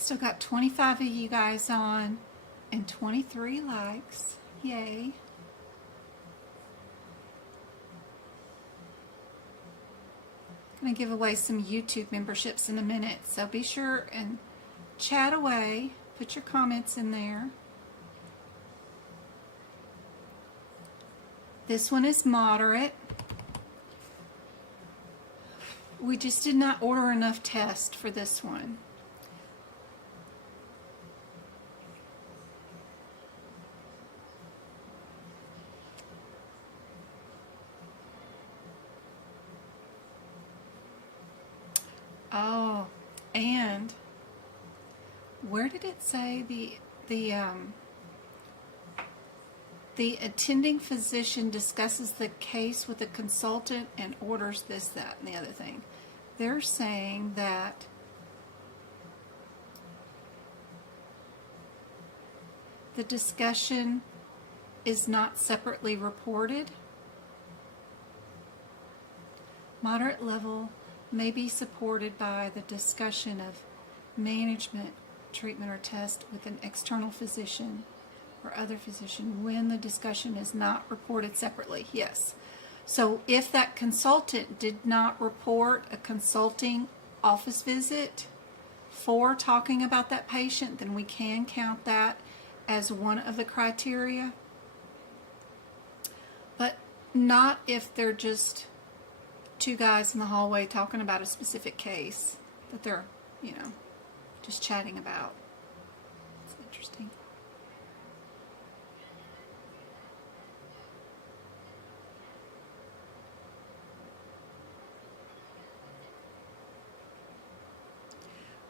Still got 25 of you guys on and 23 likes. Yay. I'm going to give away some YouTube memberships in a minute, so be sure and chat away. Put your comments in there. This one is moderate. We just did not order enough tests for this one. Oh, and where did it say the attending physician discusses the case with the consultant and orders this, that, and the other thing? They're saying that the discussion is not separately reported. Moderate level may be supported by the discussion of management, treatment, or test with an external physician or other physician when the discussion is not reported separately. Yes. So if that consultant did not report a consulting office visit for talking about that patient, then we can count that as one of the criteria. But not if they're just two guys in the hallway talking about a specific case that they're, just chatting about. It's interesting.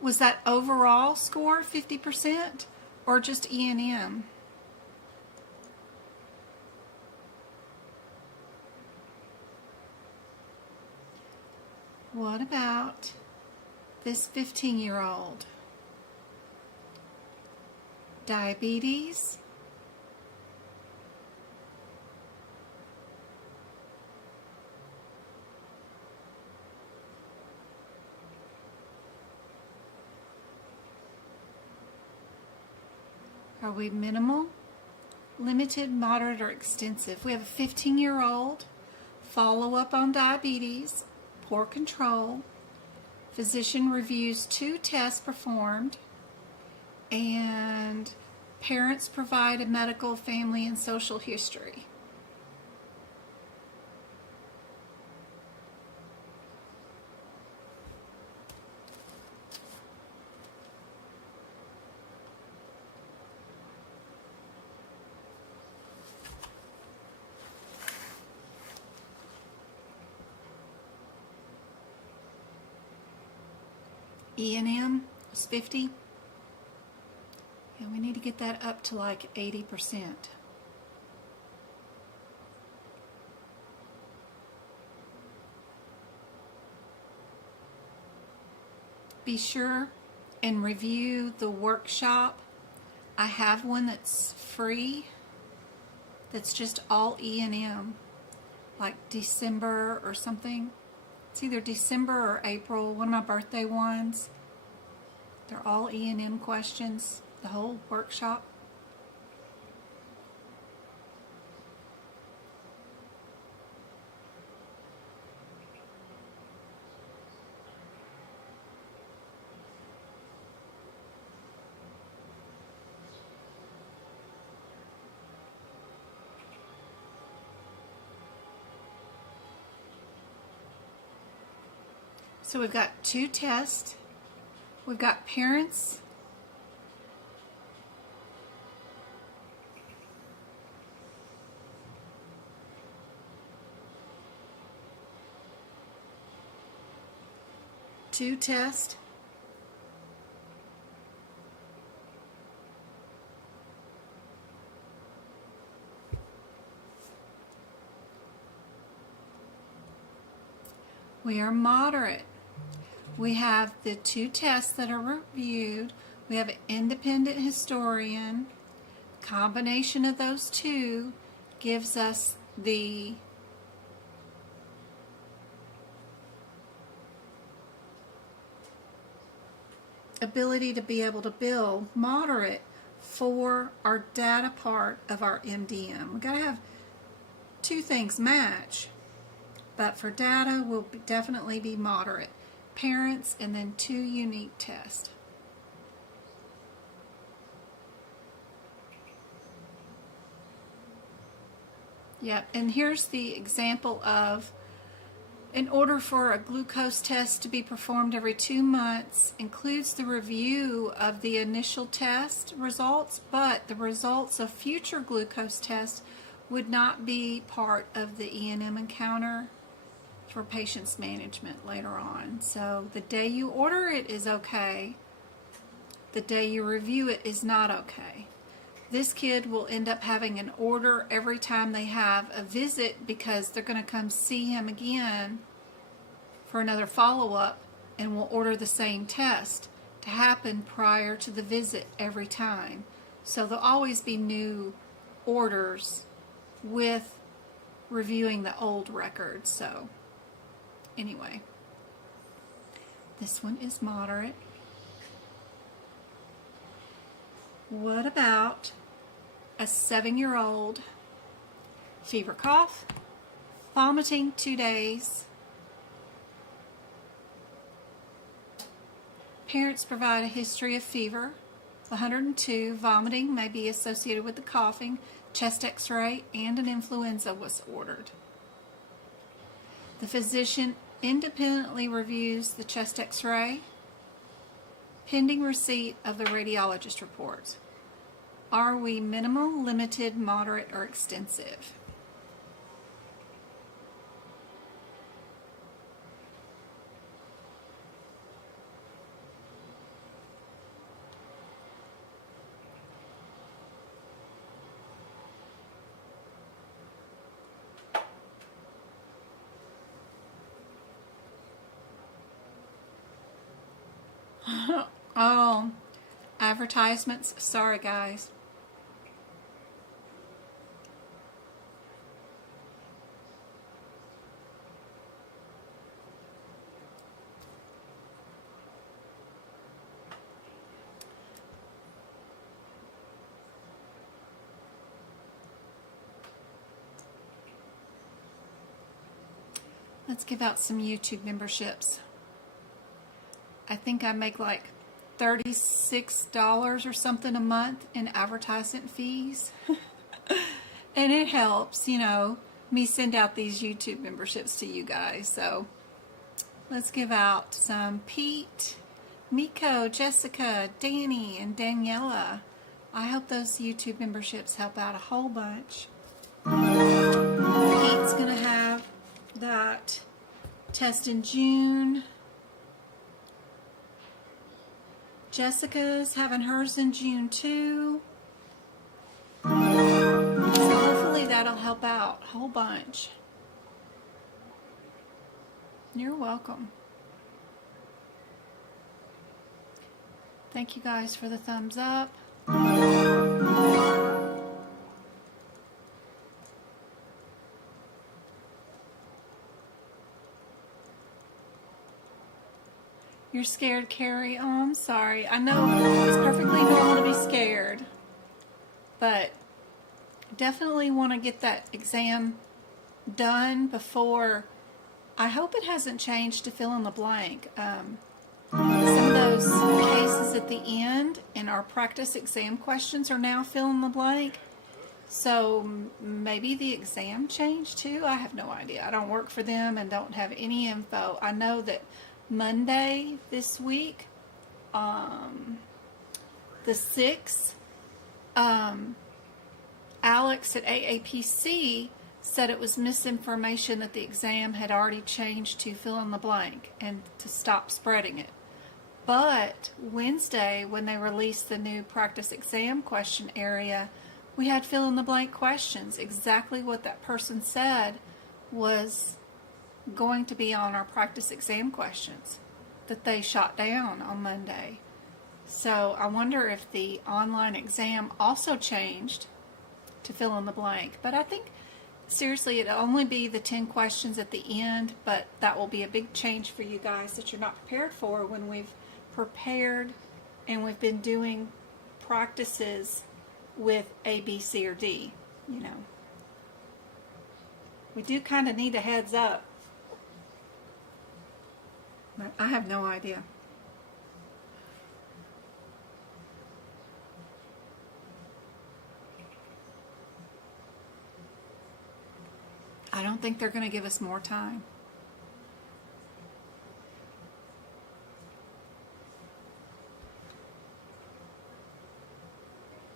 Was that overall score 50% or just E&M? What about this 15-year-old? Diabetes? Are we minimal, limited, moderate, or extensive? We have a 15-year-old, follow-up on diabetes, poor control, physician reviews 2 tests performed, and parents provide a medical, family, and social history. E&M is 50. And we need to get that up to like 80%. Be sure and review the workshop. I have one that's free, that's just all E&M, like December or something. It's either December or April, one of my birthday ones. They're all E&M questions, the whole workshop. So we've got 2 tests. We've got parents. Two tests. We are moderate. We have the 2 tests that are reviewed. We have an independent historian. Combination of those 2 gives us the ability to be able to bill moderate for our data part of our MDM. We've got to have two things match, but for data will definitely be moderate. Parents and then 2 unique tests. Yep, and here's the example of, in order for a glucose test to be performed every 2 months, includes the review of the initial test results, but the results of future glucose tests would not be part of the E&M encounter for patient's management later on. So the day you order it is okay. The day you review it is not okay. This kid will end up having an order every time they have a visit because they're going to come see him again for another follow-up, and will order the same test to happen prior to the visit every time. So there'll always be new orders with reviewing the old records. So anyway, this one is moderate. What about a 7-year-old, fever, cough, vomiting 2 days. Parents provide a history of fever, 102, vomiting may be associated with the coughing, chest x-ray, and an influenza was ordered. The physician independently reviews the chest x-ray, pending receipt of the radiologist reports. Are we minimal, limited, moderate, or extensive? Oh, advertisements. Sorry, guys. Let's give out some YouTube memberships. I think I make like $36 or something a month in advertisement fees. And it helps, you know, me send out these YouTube memberships to you guys. So let's give out some Pete, Miko, Jessica, Danny, and Daniela. I hope those YouTube memberships help out a whole bunch. Pete's going to have that test in June. Jessica's having hers in June too. So hopefully that'll help out a whole bunch. You're welcome. Thank you guys for the thumbs up. You're scared, Carrie? Oh, I'm sorry. I know it's perfectly normal to be scared, but definitely want to get that exam done before. I hope it hasn't changed to fill in the blank. Some of those cases at the end in our practice exam questions are now fill in the blank. So maybe the exam changed too. I have no idea. I don't work for them and don't have any info. I know that Monday this week, the 6th, Alex at AAPC said it was misinformation that the exam had already changed to fill in the blank and to stop spreading it. But Wednesday, when they released the new practice exam question area, we had fill in the blank questions. Exactly what that person said was going to be on our practice exam questions that they shot down on Monday. So I wonder if the online exam also changed to fill in the blank. But I think seriously it'll only be the 10 questions at the end, but that will be a big change for you guys that you're not prepared for when we've prepared and we've been doing practices with A, B, C, or D, you know. We do kind of need a heads up. But I have no idea. I don't think they're going to give us more time.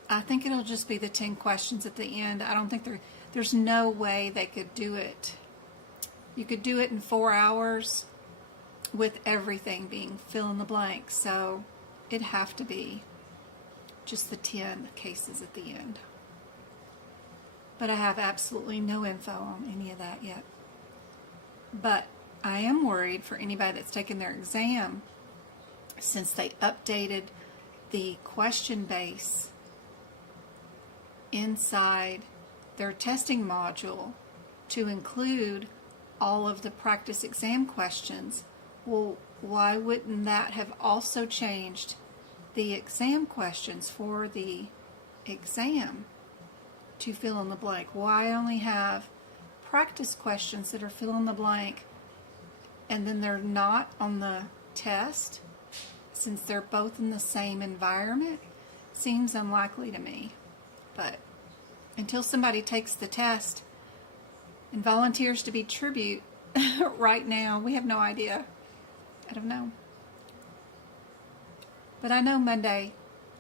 I think it'll just be the 10 questions at the end. I don't think there's no way they could do it. You could do it in 4 hours with everything being fill in the blank. So it'd have to be just the 10 cases at the end. But I have absolutely no info on any of that yet. But I am worried for anybody that's taken their exam, since they updated the question base inside their testing module to include all of the practice exam questions. Well, why wouldn't that have also changed the exam questions for the exam to fill in the blank? Why only have practice questions that are fill in the blank and then they're not on the test, since they're both in the same environment? Seems unlikely to me. But until somebody takes the test and volunteers to be tribute, right now we have no idea. I don't know. But I know Monday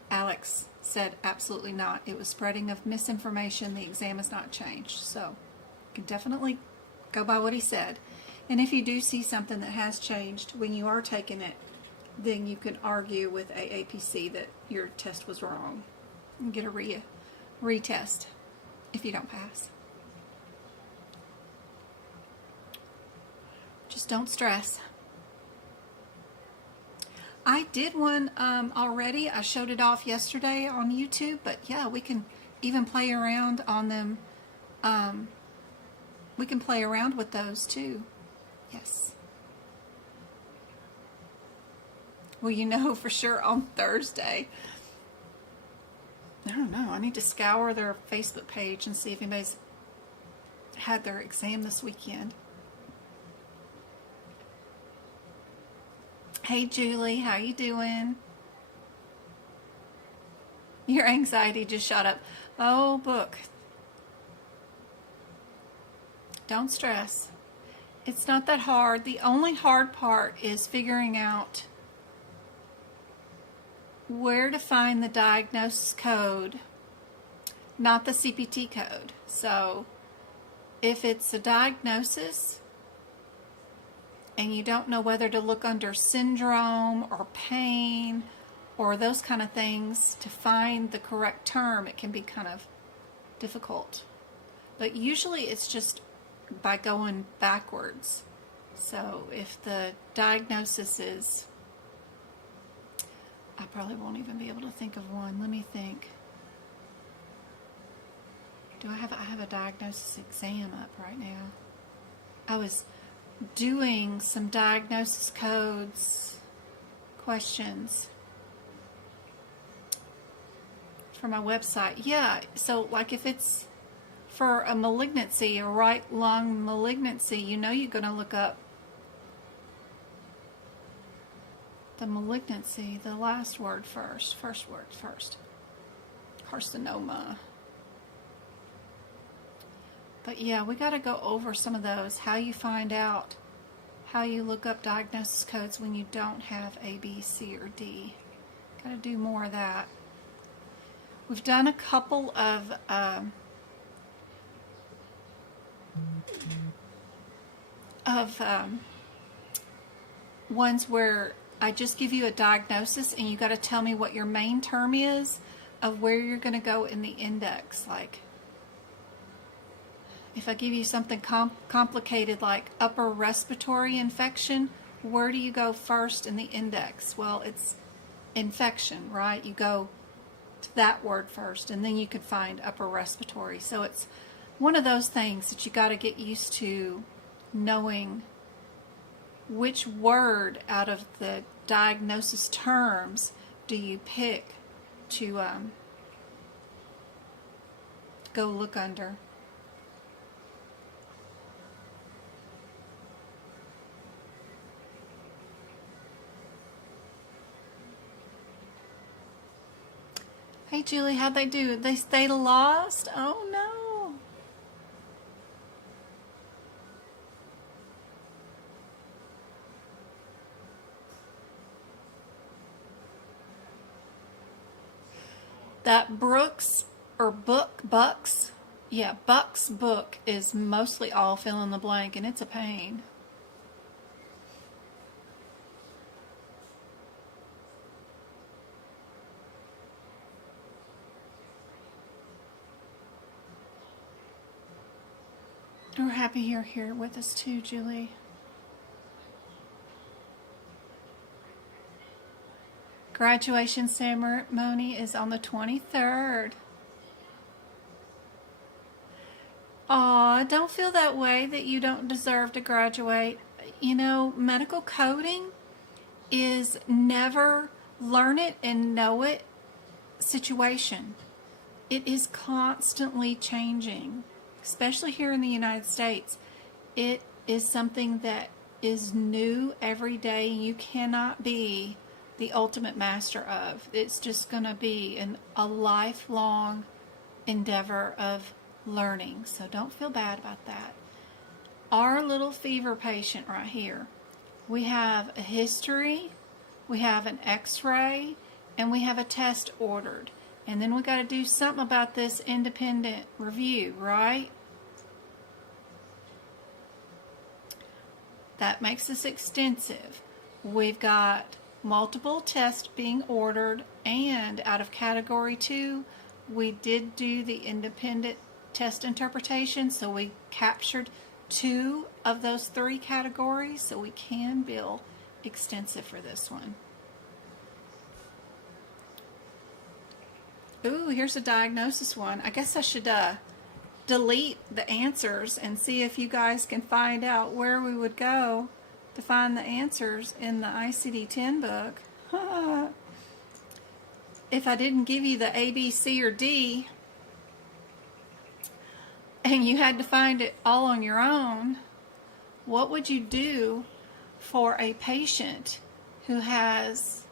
Alex said absolutely not. It was spreading of misinformation. The exam has not changed. So you can definitely go by what he said. And if you do see something that has changed when you are taking it, then you can argue with aapc that your test was wrong and get a retest if you don't pass. Just don't stress. I did one already. I showed it off yesterday on YouTube, but yeah, we can even play around on them. We can play around with those too. Yes. Well, you know for sure on Thursday. I don't know. I need to scour their Facebook page and see if anybody's had their exam this weekend. Hey Julie, how you doing? Your anxiety just shot up. Oh, book. Don't stress. It's not that hard. The only hard part is figuring out where to find the diagnosis code, not the CPT code. So if it's a diagnosis and you don't know whether to look under syndrome or pain or those kind of things to find the correct term, it can be kind of difficult. But usually it's just by going backwards. So if the diagnosis is, I probably won't even be able to think of one. Let me think. I have a diagnosis exam up right now. I was doing some diagnosis codes questions for my website. Yeah, so like if it's for a malignancy, a right lung malignancy, you know you're going to look up the malignancy, the last word first word first. Carcinoma. But yeah, we got to go over some of those. How you find out, how you look up diagnosis codes when you don't have A, B, C, or D. Got to do more of that. We've done a couple of ones where I just give you a diagnosis and you got to tell me what your main term is of where you're going to go in the index. Like if I give you something complicated like upper respiratory infection, where do you go first in the index? Well, it's infection, right? You go to that word first and then you could find upper respiratory. So it's one of those things that you got to get used to knowing which word out of the diagnosis terms do you pick to go look under? Hey Julie, how'd they do? They lost? Oh no. That Brooks or Buck's, yeah, Buck's book is mostly all fill in the blank, and it's a pain. We're happy you're here with us too, Julie. Graduation ceremony is on the 23rd. Aw, don't feel that way that you don't deserve to graduate. You know, medical coding is never learn it and know it situation. It is constantly changing, especially here in the United States. It is something that is new every day. You cannot be the ultimate master of. It's just going to be a lifelong endeavor of learning. So don't feel bad about that. Our little fever patient right here, we have a history, we have an x-ray, and we have a test ordered. And then we got to do something about this independent review, right? That makes this extensive. We've got multiple tests being ordered, and out of category 2, we did do the independent test interpretation, so we captured 2 of those 3 categories, so we can bill extensive for this one. Ooh, here's a diagnosis one. I guess I should delete the answers and see if you guys can find out where we would go to find the answers in the ICD-10 book. If I didn't give you the A, B, C, or D, and you had to find it all on your own, what would you do for a patient who has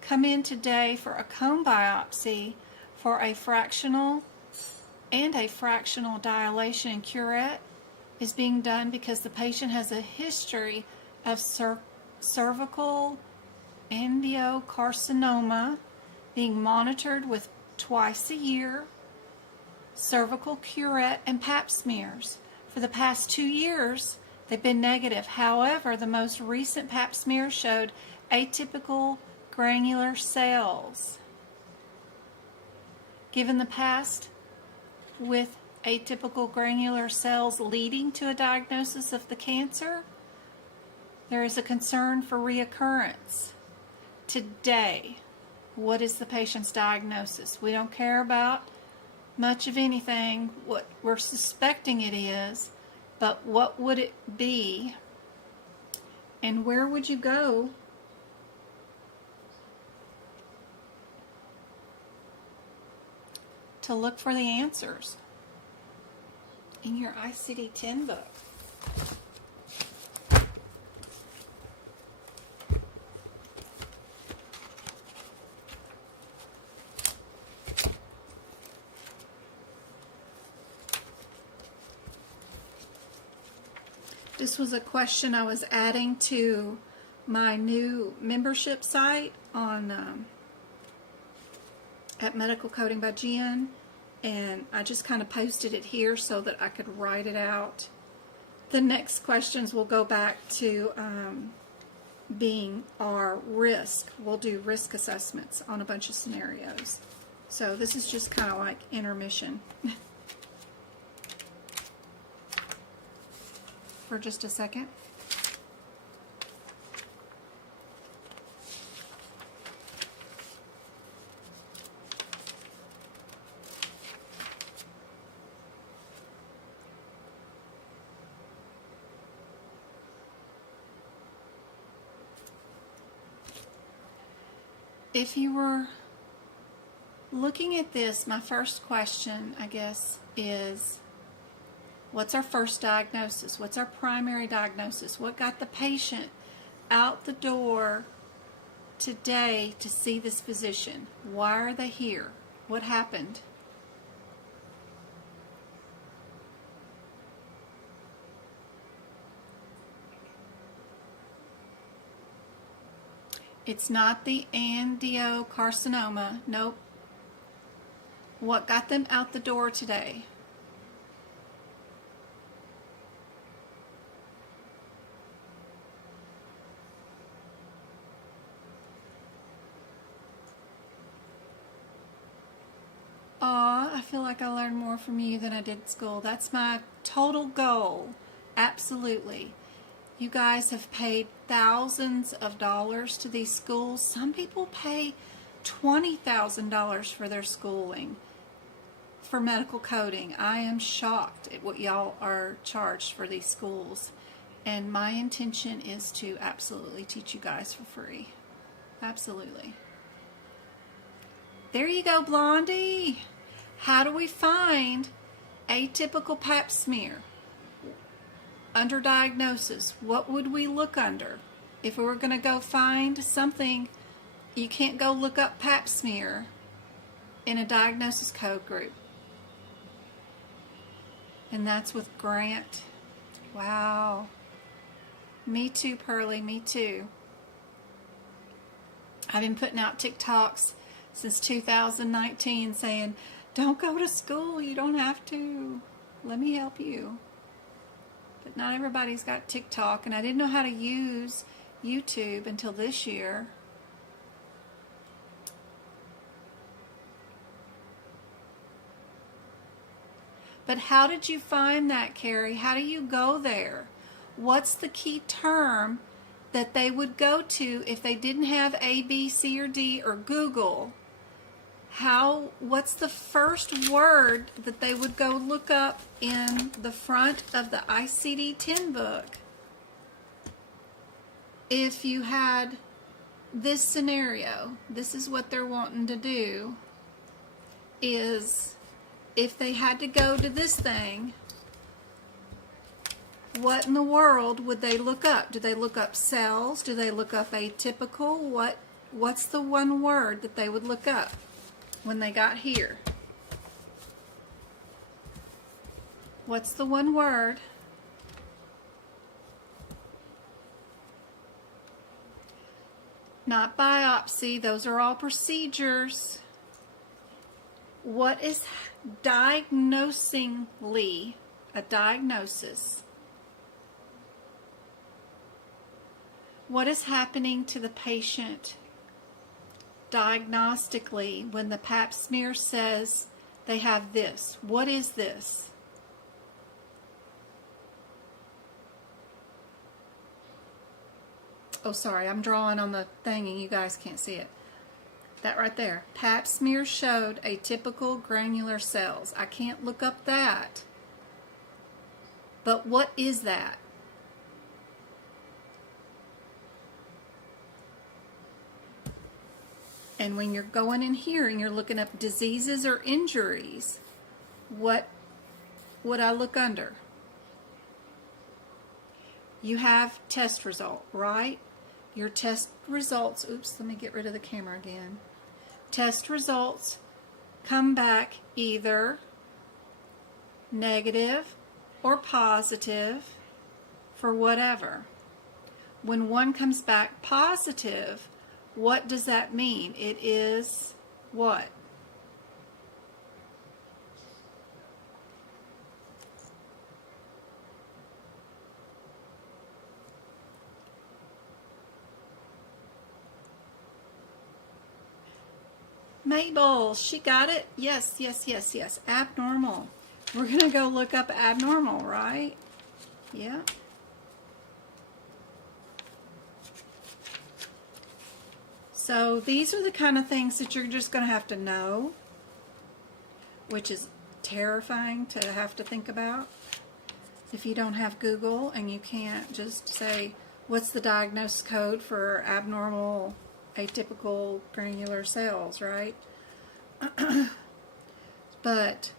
come in today for a cone biopsy for a fractional dilation and curette is being done because the patient has a history of cervical angiocarcinoma, being monitored with twice a year, cervical curette, and pap smears. For the past 2 years, they've been negative. However, the most recent pap smear showed atypical granular cells. Given the past with atypical granular cells leading to a diagnosis of the cancer, there is a concern for reoccurrence. Today, what is the patient's diagnosis? We don't care about much of anything, what we're suspecting it is, but what would it be, and where would you go to look for the answers in your ICD-10 book? This was a question I was adding to my new membership site on at Medical Coding by Jen, and I just kind of posted it here so that I could write it out. The next questions will go back to being our risk. We'll do risk assessments on a bunch of scenarios. So this is just kind of like intermission. For just a second. if you were looking at this, my first question, I guess, is what's our first diagnosis? What's our primary diagnosis? What got the patient out the door today to see this physician? Why are they here? What happened? It's not the angiocarcinoma. Nope. What got them out the door today? Aw, I feel like I learned more from you than I did at school. That's my total goal. Absolutely. You guys have paid thousands of dollars to these schools. Some people pay $20,000 for their schooling for medical coding. I am shocked at what y'all are charged for these schools. And my intention is to absolutely teach you guys for free. Absolutely. There you go, Blondie. How do we find atypical pap smear? Under diagnosis, what would we look under? If we were going to go find something, you can't go look up pap smear in a diagnosis code group. And that's with Grant. Wow. Me too, Pearlie, me too. I've been putting out TikToks since 2019 saying, don't go to school, you don't have to. Let me help you. But not everybody's got TikTok, and I didn't know how to use YouTube until this year. But how did you find that, Carrie? How do you go there? What's the key term that they would go to if they didn't have A, B, C, or D, or Google? What's the first word that they would go look up in the front of the ICD-10 book? If you had this scenario, this is what they're wanting to do, is if they had to go to this thing, what in the world would they look up? Do they look up cells? Do they look up atypical? What's the one word that they would look up when they got here? What's the one word? Not biopsy, those are all procedures. What is diagnosingly a diagnosis? What is happening to the patient diagnostically when the pap smear says they have this? What is this? Oh, sorry, I'm drawing on the thing and you guys can't see it. That right there. Pap smear showed atypical granular cells. I can't look up that. But what is that? And when you're going in here and you're looking up diseases or injuries, what would I look under? You have test result, right? Your test results, oops, let me get rid of the camera again. Test results come back either negative or positive for whatever. When one comes back positive, what does that mean? It is what? Mabel, she got it? Yes, yes, yes, yes. Abnormal. We're going to go look up abnormal, right? Yeah. So these are the kind of things that you're just going to have to know, which is terrifying to have to think about. If you don't have Google and you can't just say, what's the diagnosis code for abnormal atypical granular cells, right? But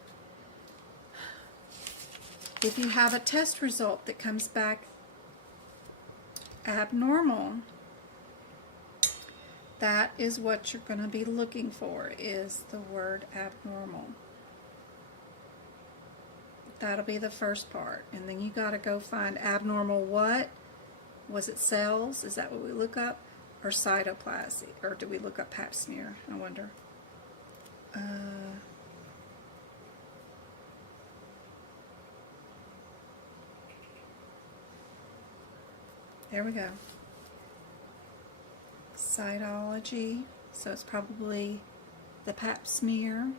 if you have a test result that comes back abnormal, that is what you're going to be looking for, is the word abnormal. That'll be the first part. And then you got to go find abnormal what? Was it cells? Is that what we look up? Or cytoplasm? Or do we look up pap smear? I wonder. There we go. Cytology. So it's probably the pap smear.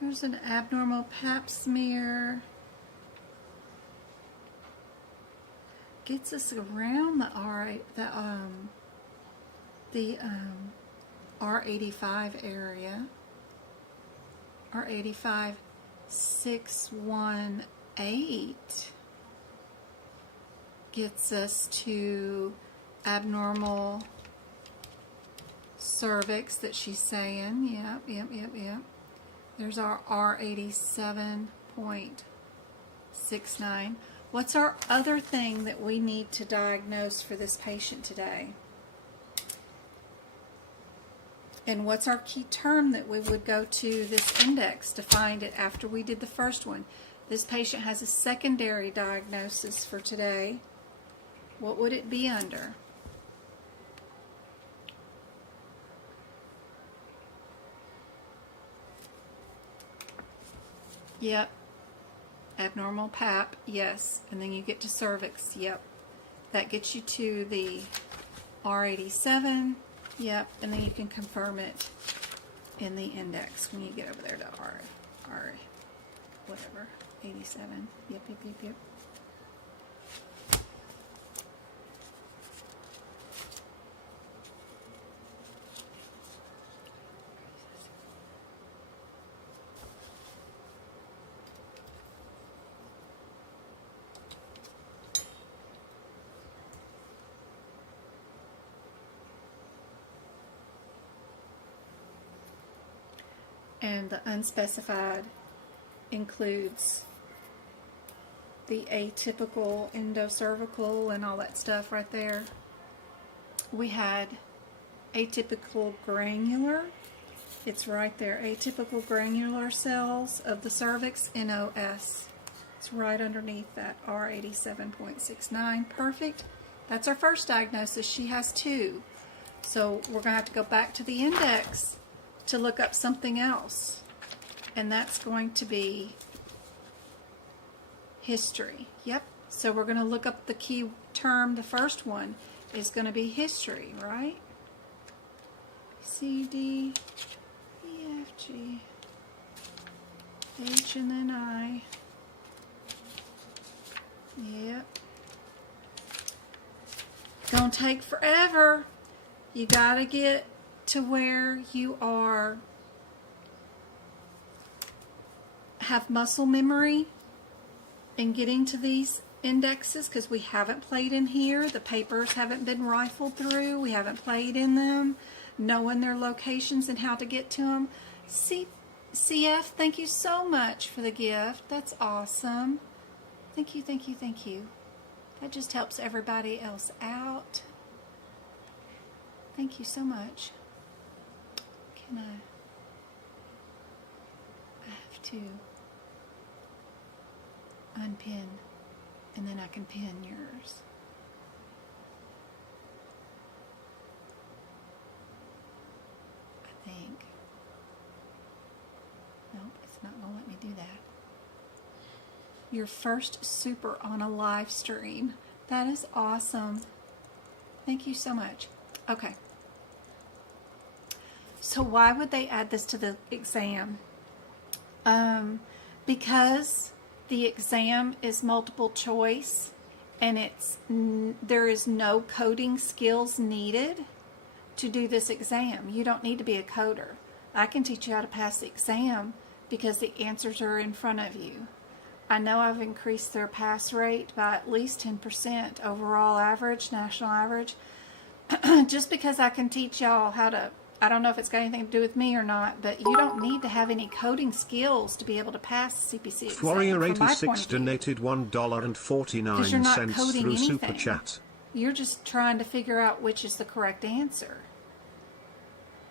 There's an abnormal pap smear. Gets us around the R85 area. R85 618 gets us to abnormal cervix that she's saying. Yep. There's our R87.69. What's our other thing that we need to diagnose for this patient today? And what's our key term that we would go to this index to find it after we did the first one? This patient has a secondary diagnosis for today. What would it be under? Yep. Abnormal pap, yes. And then you get to cervix, yep. That gets you to the R87, yep. And then you can confirm it in the index when you get over there to R whatever, 87. Yep. And the unspecified includes the atypical endocervical and all that stuff right there. We had atypical granular. It's right there. Atypical granular cells of the cervix, NOS. It's right underneath that R87.69. Perfect. That's our first diagnosis. She has two. So we're going to have to go back to the index to look up something else, and that's going to be history. Yep. So we're going to look up the key term. The first one is going to be history, right? C, D, E, F, G, H, and then I. Yep. Gonna take forever. You gotta get to where you have muscle memory in getting to these indexes, because we haven't played in here. The papers haven't been rifled through. We haven't played in them, knowing their locations and how to get to them. CF, thank you so much for the gift. That's awesome. Thank you. That just helps everybody else out. Thank you so much. I have to unpin, and then I can pin yours. I think. Nope, it's not going to let me do that. Your first super on a live stream. That is awesome. Thank you so much. Okay. So why would they add this to the exam? Because the exam is multiple choice and there is no coding skills needed to do this exam. You don't need to be a coder. I can teach you how to pass the exam because the answers are in front of you. I know I've increased their pass rate by at least 10% overall average, national average, just because I can teach y'all how to, I don't know if it's got anything to do with me or not, but you don't need to have any coding skills to be able to pass the CPC exam. Warrior 86 donated $1.49 through Super Chat. You're just trying to figure out which is the correct answer.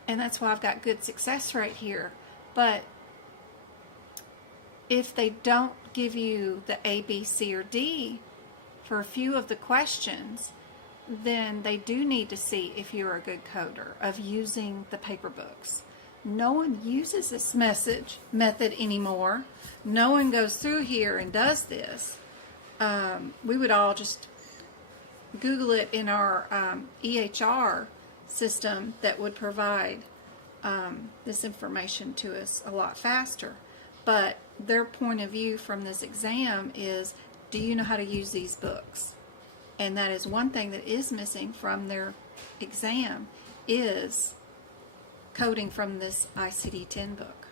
And that's why I've got good success rate here. But if they don't give you the A, B, C, or D for a few of the questions, then they do need to see if you're a good coder of using the paper books. No one uses this method anymore. No one goes through here and does this. We would all just Google it in our EHR system that would provide this information to us a lot faster. But their point of view from this exam is, do you know how to use these books? And that is one thing that is missing from their exam, is coding from this ICD-10 book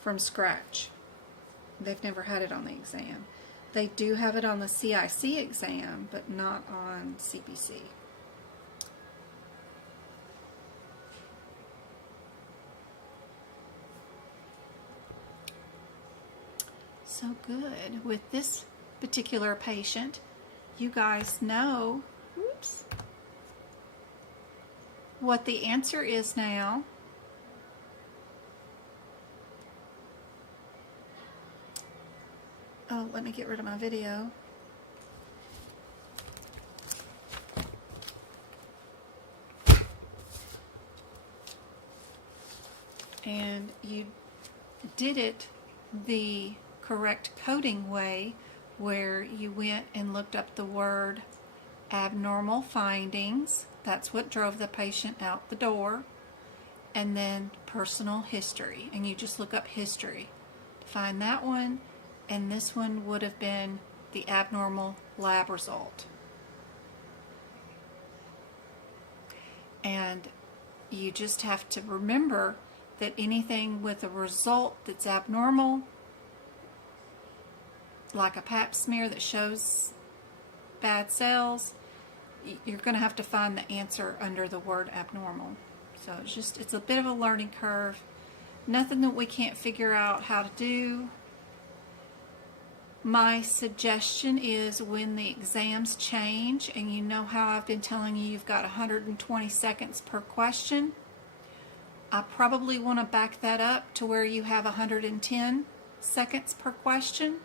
from scratch. They've never had it on the exam. They do have it on the CIC exam, but not on CPC. So good. With this particular patient, you guys know, oops, what the answer is now. Oh, let me get rid of my video. And you did it the correct coding way, where you went and looked up the word abnormal findings. That's what drove the patient out the door. And then personal history. And you just look up history to find that one. And this one would have been the abnormal lab result. And you just have to remember that anything with a result that's abnormal, like a pap smear that shows bad cells, you're going to have to find the answer under the word abnormal. So it's a bit of a learning curve. Nothing that we can't figure out how to do. My suggestion is, when the exams change, and you know how I've been telling you you've got 120 seconds per question, I probably want to back that up to where you have 110 seconds per question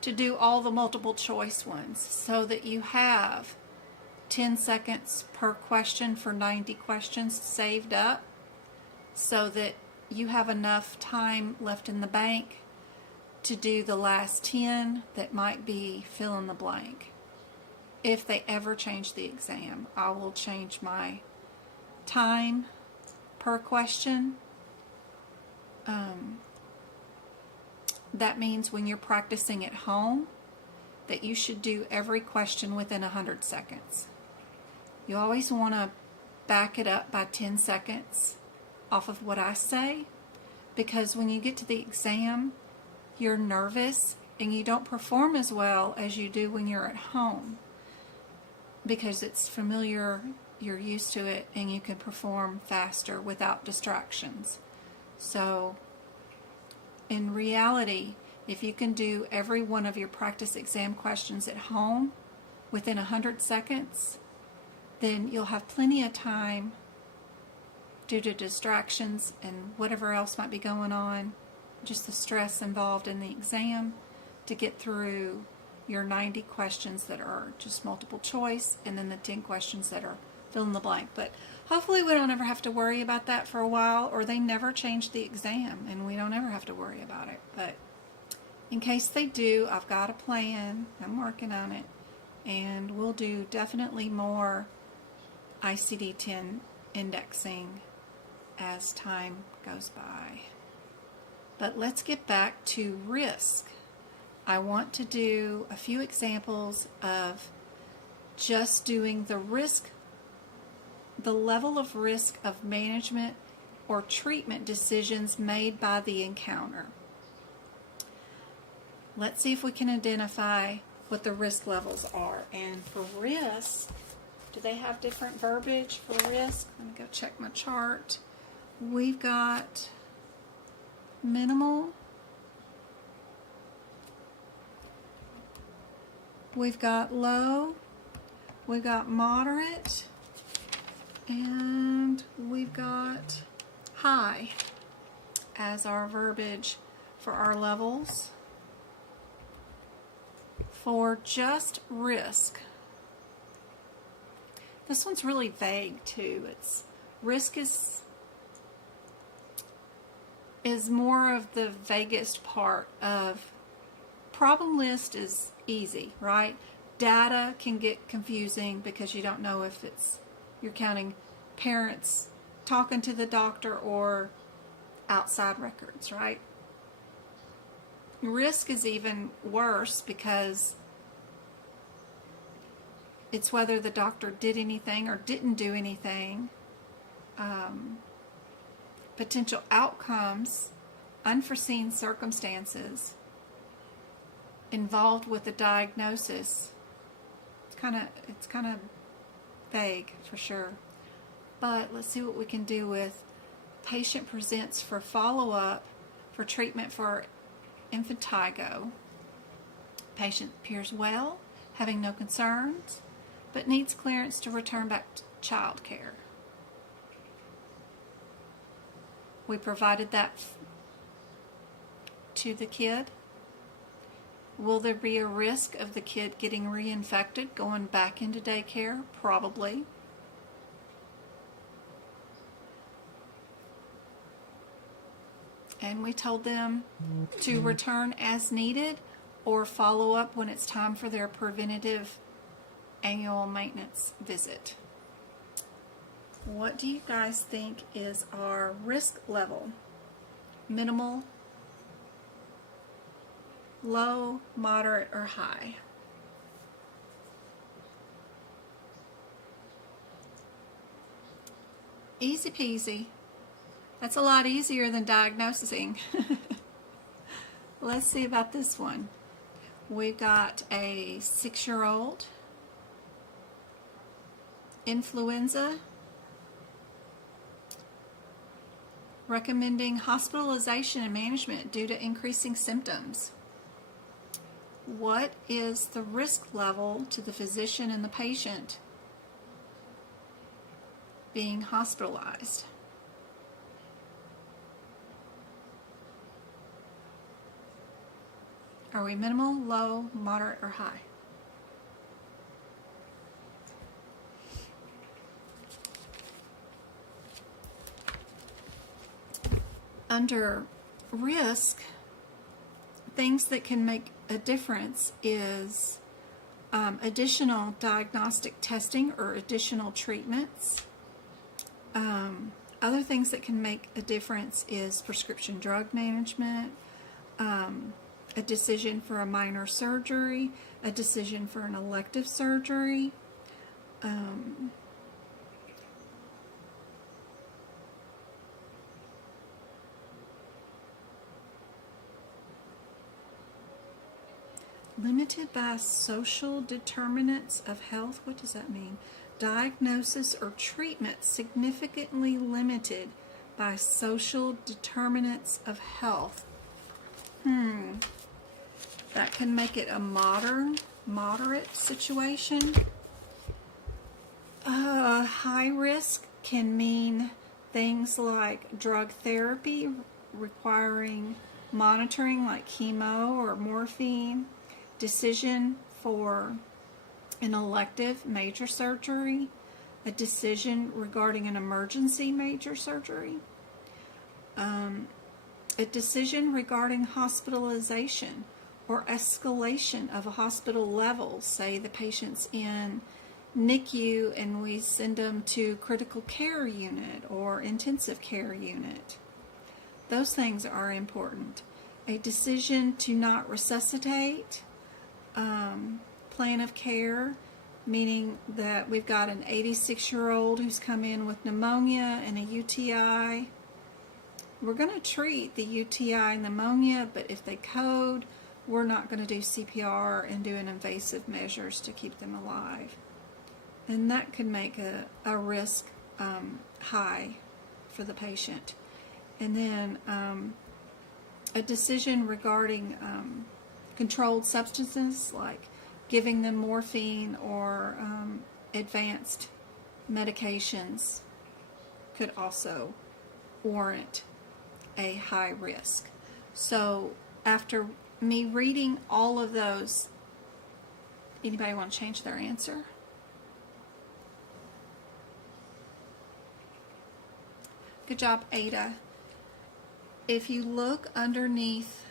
to do all the multiple choice ones, so that you have 10 seconds per question for 90 questions saved up, so that you have enough time left in the bank to do the last 10 that might be fill in the blank. If they ever change the exam, I will change my time per question. That means when you're practicing at home, that you should do every question within 100 seconds. You always want to back it up by 10 seconds off of what I say, because when you get to the exam, you're nervous and you don't perform as well as you do when you're at home, because it's familiar, you're used to it, and you can perform faster without distractions. So in reality, if you can do every one of your practice exam questions at home within 100 seconds, then you'll have plenty of time, due to distractions and whatever else might be going on, just the stress involved in the exam to get through your 90 questions that are just multiple choice, and then the 10 questions that are fill in the blank. But hopefully we don't ever have to worry about that for a while, or they never change the exam and we don't ever have to worry about it. But in case they do, I've got a plan. I'm working on it, and we'll do definitely more ICD-10 indexing as time goes by. But let's get back to risk. I want to do a few examples of just doing the risk, the level of risk of management or treatment decisions made by the encounter. Let's see if we can identify what the risk levels are. And for risk, do they have different verbiage for risk? Let me go check my chart. We've got minimal, we've got low, we've got moderate, and we've got high as our verbiage for our levels. For just risk, this one's really vague too. It's risk is more of the vaguest part of problem list. Is easy, right? Data can get confusing because you don't know if it's you're counting parents talking to the doctor or outside records, right? Risk is even worse because it's whether the doctor did anything or didn't do anything, potential outcomes, unforeseen circumstances involved with the diagnosis. It's kind of vague for sure. But let's see what we can do with patient presents for follow-up for treatment for infantile. Patient appears well, having no concerns, but needs clearance to return back to child care. We provided that to the kid. Will there be a risk of the kid getting reinfected, going back into daycare? Probably. And we told them to return as needed or follow up when it's time for their preventative annual maintenance visit. What do you guys think is our risk level? Minimal, low, moderate, or high? Easy peasy. That's a lot easier than diagnosing. Let's see about this one. We've got a 6-year-old, influenza, recommending hospitalization and management due to increasing symptoms. What is the risk level to the physician and the patient being hospitalized? Are we minimal, low, moderate, or high? Under risk, things that can make a difference is additional diagnostic testing or additional treatments. Other things that can make a difference is prescription drug management, a decision for a minor surgery, a decision for an elective surgery, limited by social determinants of health. What does that mean? Diagnosis or treatment significantly limited by social determinants of health. That can make it a moderate situation. High risk can mean things like drug therapy requiring monitoring like chemo or morphine, decision for an elective major surgery, a decision regarding an emergency major surgery, a decision regarding hospitalization or escalation of a hospital level. Say the patient's in NICU and we send them to critical care unit or intensive care unit. Those things are important. A decision to not resuscitate, plan of care, meaning that we've got an 86-year-old who's come in with pneumonia and a UTI. We're going to treat the UTI pneumonia, but if they code, we're not going to do CPR and do an invasive measures to keep them alive. And that could make a risk high for the patient. And then a decision regarding controlled substances, like giving them morphine or advanced medications, could also warrant a high risk. So after me reading all of those, anybody want to change their answer? Good job, Ada. If you look underneath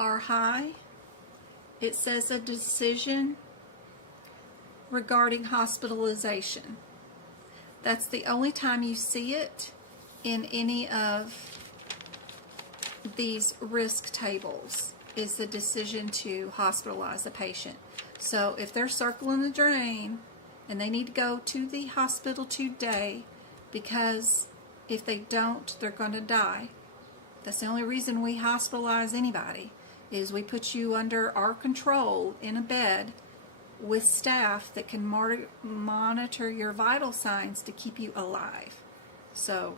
our high, it says a decision regarding hospitalization. That's the only time you see it in any of these risk tables, is the decision to hospitalize the patient. So if they're circling the drain and they need to go to the hospital today, because if they don't, they're going to die. That's the only reason we hospitalize anybody, is we put you under our control in a bed with staff that can monitor your vital signs to keep you alive. So,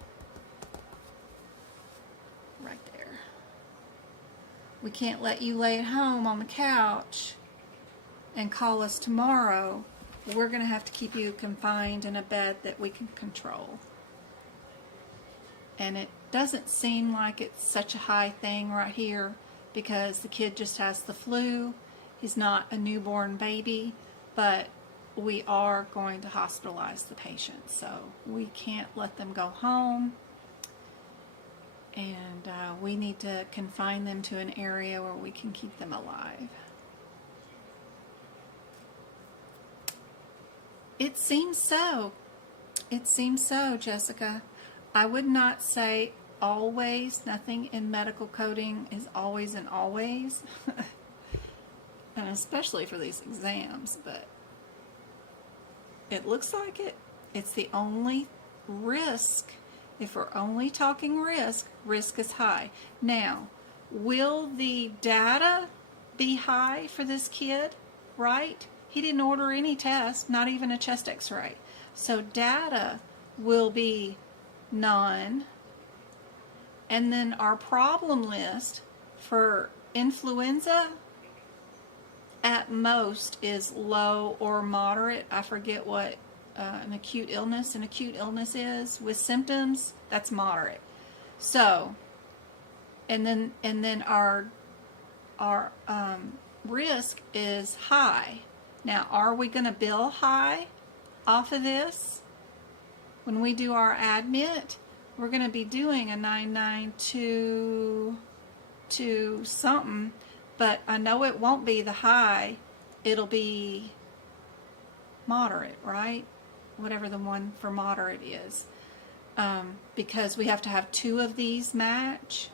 right there. We can't let you lay at home on the couch and call us tomorrow. We're going to have to keep you confined in a bed that we can control. And it doesn't seem like it's such a high thing right here, because the kid just has the flu. He's not a newborn baby, but we are going to hospitalize the patient. So we can't let them go home, and we need to confine them to an area where we can keep them alive. It seems so. It seems so, Jessica. I would not say always. Nothing in medical coding is always and always. And especially for these exams, but it looks like it. It's the only risk. If we're only talking risk, risk is high. Now, will the data be high for this kid? Right? He didn't order any test, not even a chest x-ray. So data will be none. And then our problem list for influenza at most is low or moderate. I forget what an acute illness is with symptoms. That's moderate. So, and then our risk is high. Now, are we going to bill high off of this? When we do our admit, we're going to be doing a 992 something, but I know it won't be the high. It'll be moderate, right? Whatever the one for moderate is. Because we have to have 2 of these match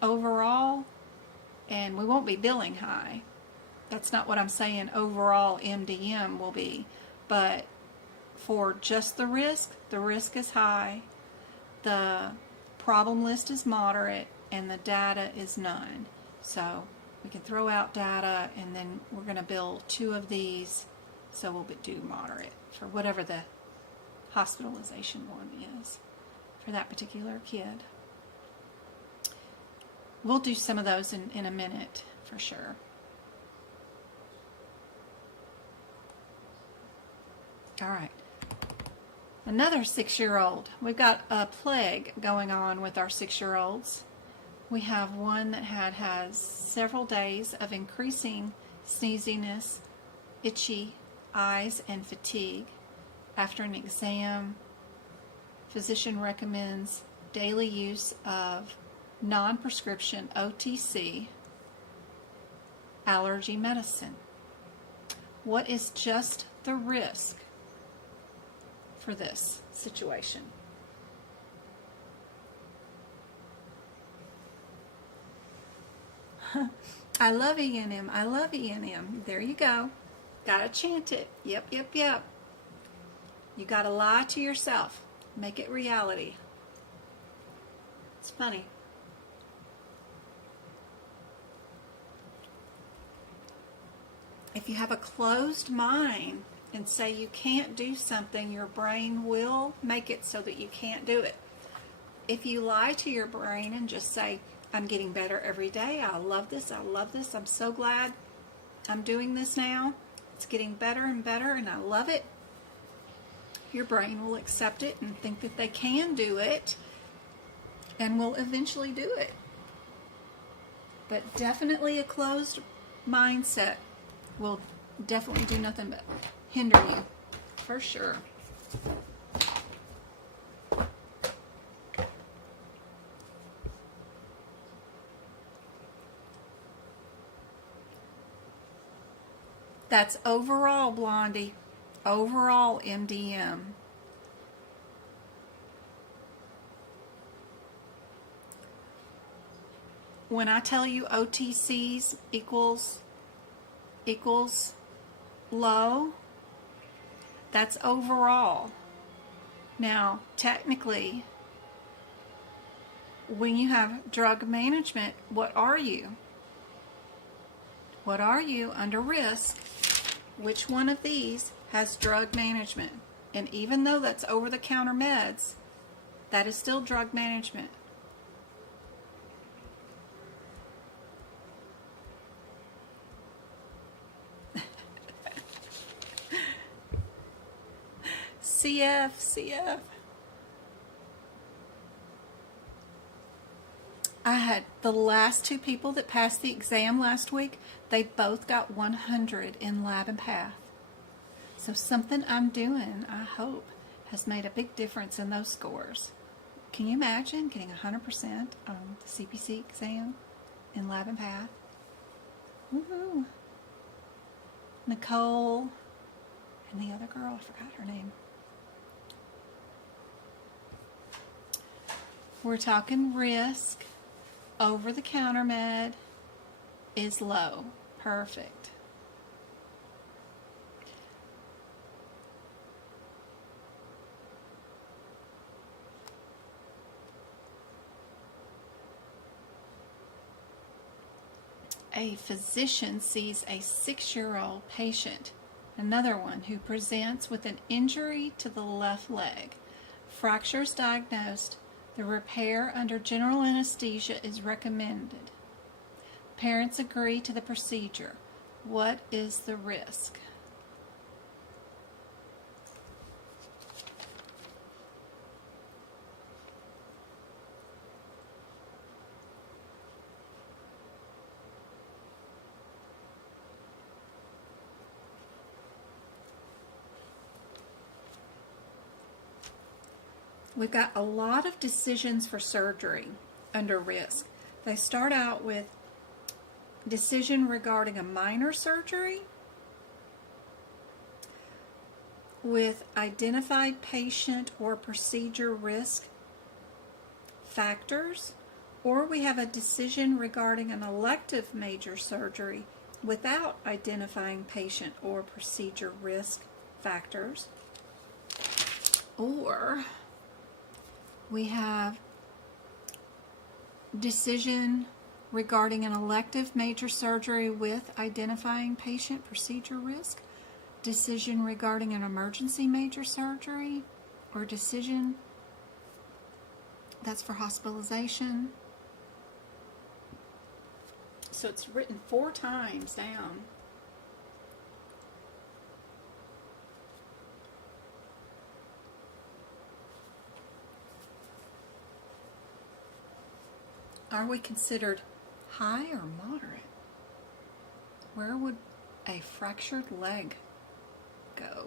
overall, and we won't be billing high. That's not what I'm saying overall MDM will be, but for just the risk is high, the problem list is moderate, and the data is none. So we can throw out data, and then we're going to bill 2 of these, so we'll do moderate for whatever the hospitalization one is for that particular kid. We'll do some of those in a minute for sure. All right. Another 6-year-old. We've got a plague going on with our 6-year-olds. We have one that has several days of increasing sneeziness, itchy eyes, and fatigue. After an exam, physician recommends daily use of non-prescription OTC allergy medicine. What is just the risk for this situation? I love E&M. I love E&M. There you go. Gotta chant it. Yep, yep, yep. You gotta lie to yourself. Make it reality. It's funny. If you have a closed mind and say you can't do something, your brain will make it so that you can't do it. If you lie to your brain and just say, I'm getting better every day, I love this, I'm so glad I'm doing this now, it's getting better and better and I love it, your brain will accept it and think that they can do it and will eventually do it. But definitely a closed mindset will definitely do nothing but hinder you, for sure. That's overall, Blondie. Overall MDM. When I tell you OTCs equals low, that's overall. Now, technically, when you have drug management, what are you? What are you under risk? Which one of these has drug management? And even though that's over-the-counter meds, that is still drug management. CF. I had the last 2 people that passed the exam last week, they both got 100 in lab and path. So something I'm doing, I hope, has made a big difference in those scores. Can you imagine getting 100% on the CPC exam in lab and path? Woohoo! Nicole and the other girl, I forgot her name. We're talking risk. Over-the-counter med is low. Perfect. A physician sees a 6-year-old patient, another one who presents with an injury to the left leg. Fractures diagnosed. The repair under general anesthesia is recommended. Parents agree to the procedure. What is the risk? We've got a lot of decisions for surgery under risk. They start out with decision regarding a minor surgery, with identified patient or procedure risk factors, or we have a decision regarding an elective major surgery without identifying patient or procedure risk factors, or we have decision regarding an elective major surgery with identifying patient procedure risk, decision regarding an emergency major surgery, or decision that's for hospitalization. So it's written 4 times down. Are we considered high or moderate? Where would a fractured leg go?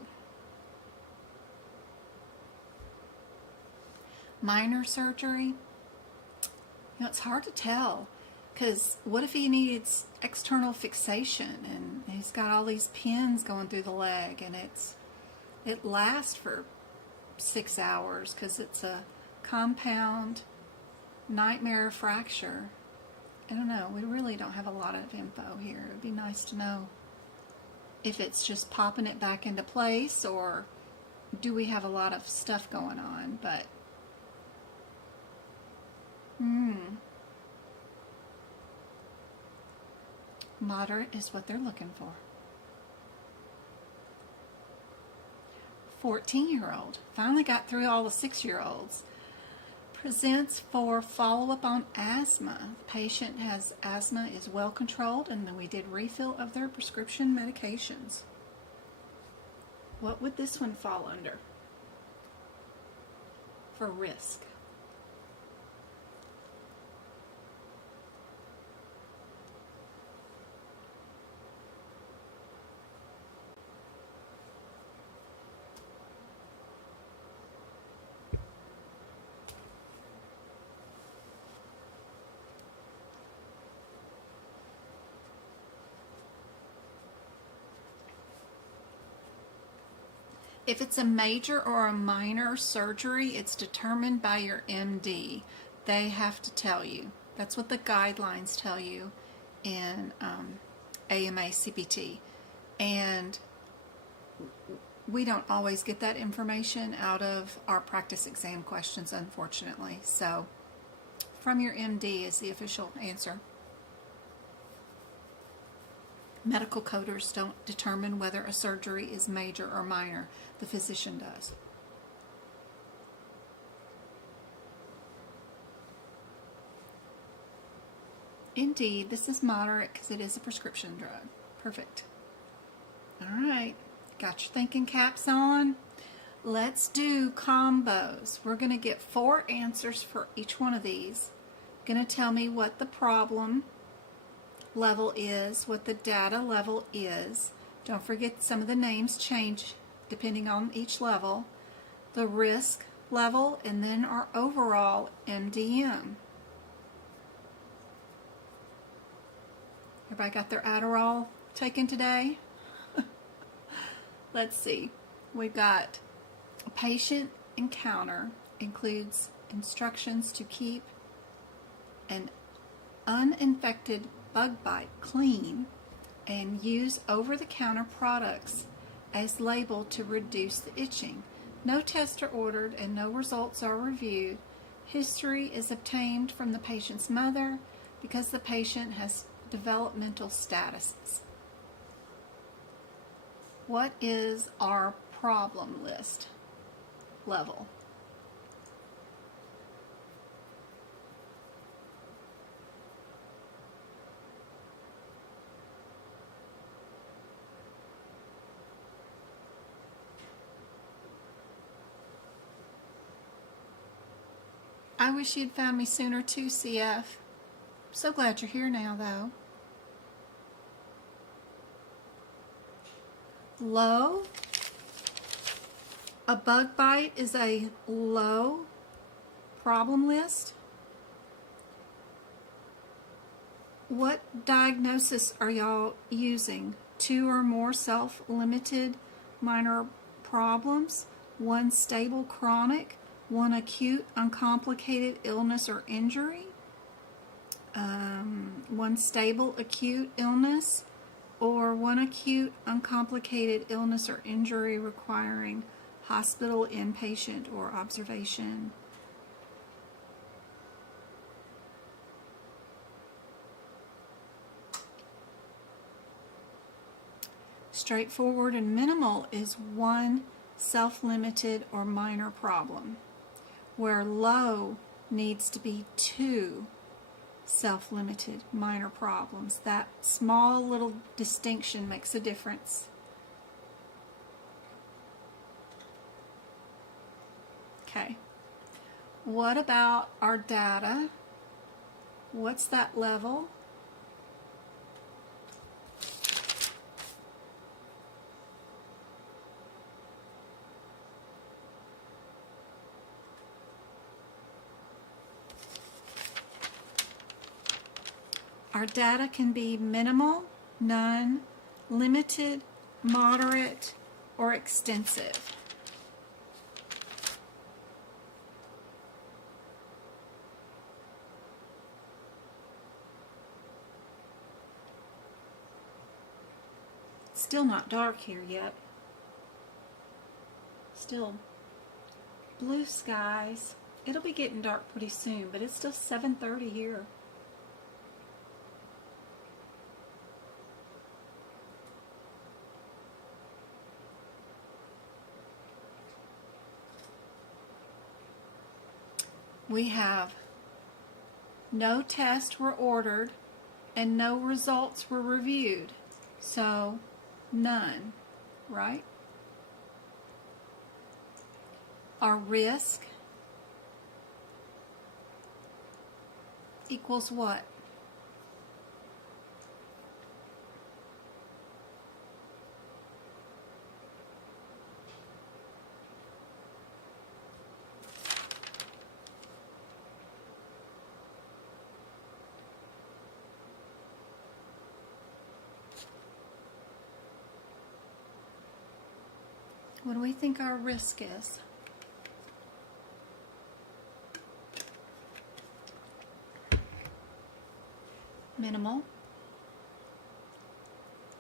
Minor surgery? You know, it's hard to tell, because what if he needs external fixation and he's got all these pins going through the leg, and it lasts for 6 hours because it's a compound nightmare fracture. I don't know. We really don't have a lot of info here. It would be nice to know if it's just popping it back into place, or do we have a lot of stuff going on. But moderate is what they're looking for. 14-year-old. Finally got through all the 6-year-olds. Presents for follow-up on asthma. Patient has asthma, is well controlled, and then we did refill of their prescription medications. What would this one fall under for risk? If it's a major or a minor surgery, it's determined by your MD. They have to tell you. That's what the guidelines tell you in AMA CPT. And we don't always get that information out of our practice exam questions, unfortunately. So from your MD is the official answer. Medical coders don't determine whether a surgery is major or minor. The physician does. Indeed, this is moderate because it is a prescription drug. Perfect. All right, got your thinking caps on. Let's do combos. We're going to get 4 answers for each one of these. Going to tell me what the problem level is, what the data level is. Don't forget some of the names change depending on each level. The risk level, and then our overall MDM. Everybody got their Adderall taken today? Let's see. We've got a patient encounter includes instructions to keep an uninfected bug bite clean and use over-the-counter products as labeled to reduce the itching. No tests are ordered and no results are reviewed. History is obtained from the patient's mother because the patient has developmental statuses. What is our problem list level? I wish you'd found me sooner too, CF. So glad you're here now, though. Low. A bug bite is a low problem list. What diagnosis are y'all using? 2 or more self-limited minor problems, 1 stable chronic, 1 acute uncomplicated illness or injury, 1 stable acute illness, or 1 acute uncomplicated illness or injury requiring hospital inpatient or observation. Straightforward and minimal is 1 self-limited or minor problem, where low needs to be 2 self-limited minor problems. That small little distinction makes a difference. Okay, what about our data What's that level? Our data can be minimal, none, limited, moderate, or extensive. It's still not dark here yet. Still blue skies. It'll be getting dark pretty soon, but it's still 7:30 here. We have no tests were ordered and no results were reviewed. So none, right? Our risk equals what? What do we think our risk is? Minimal.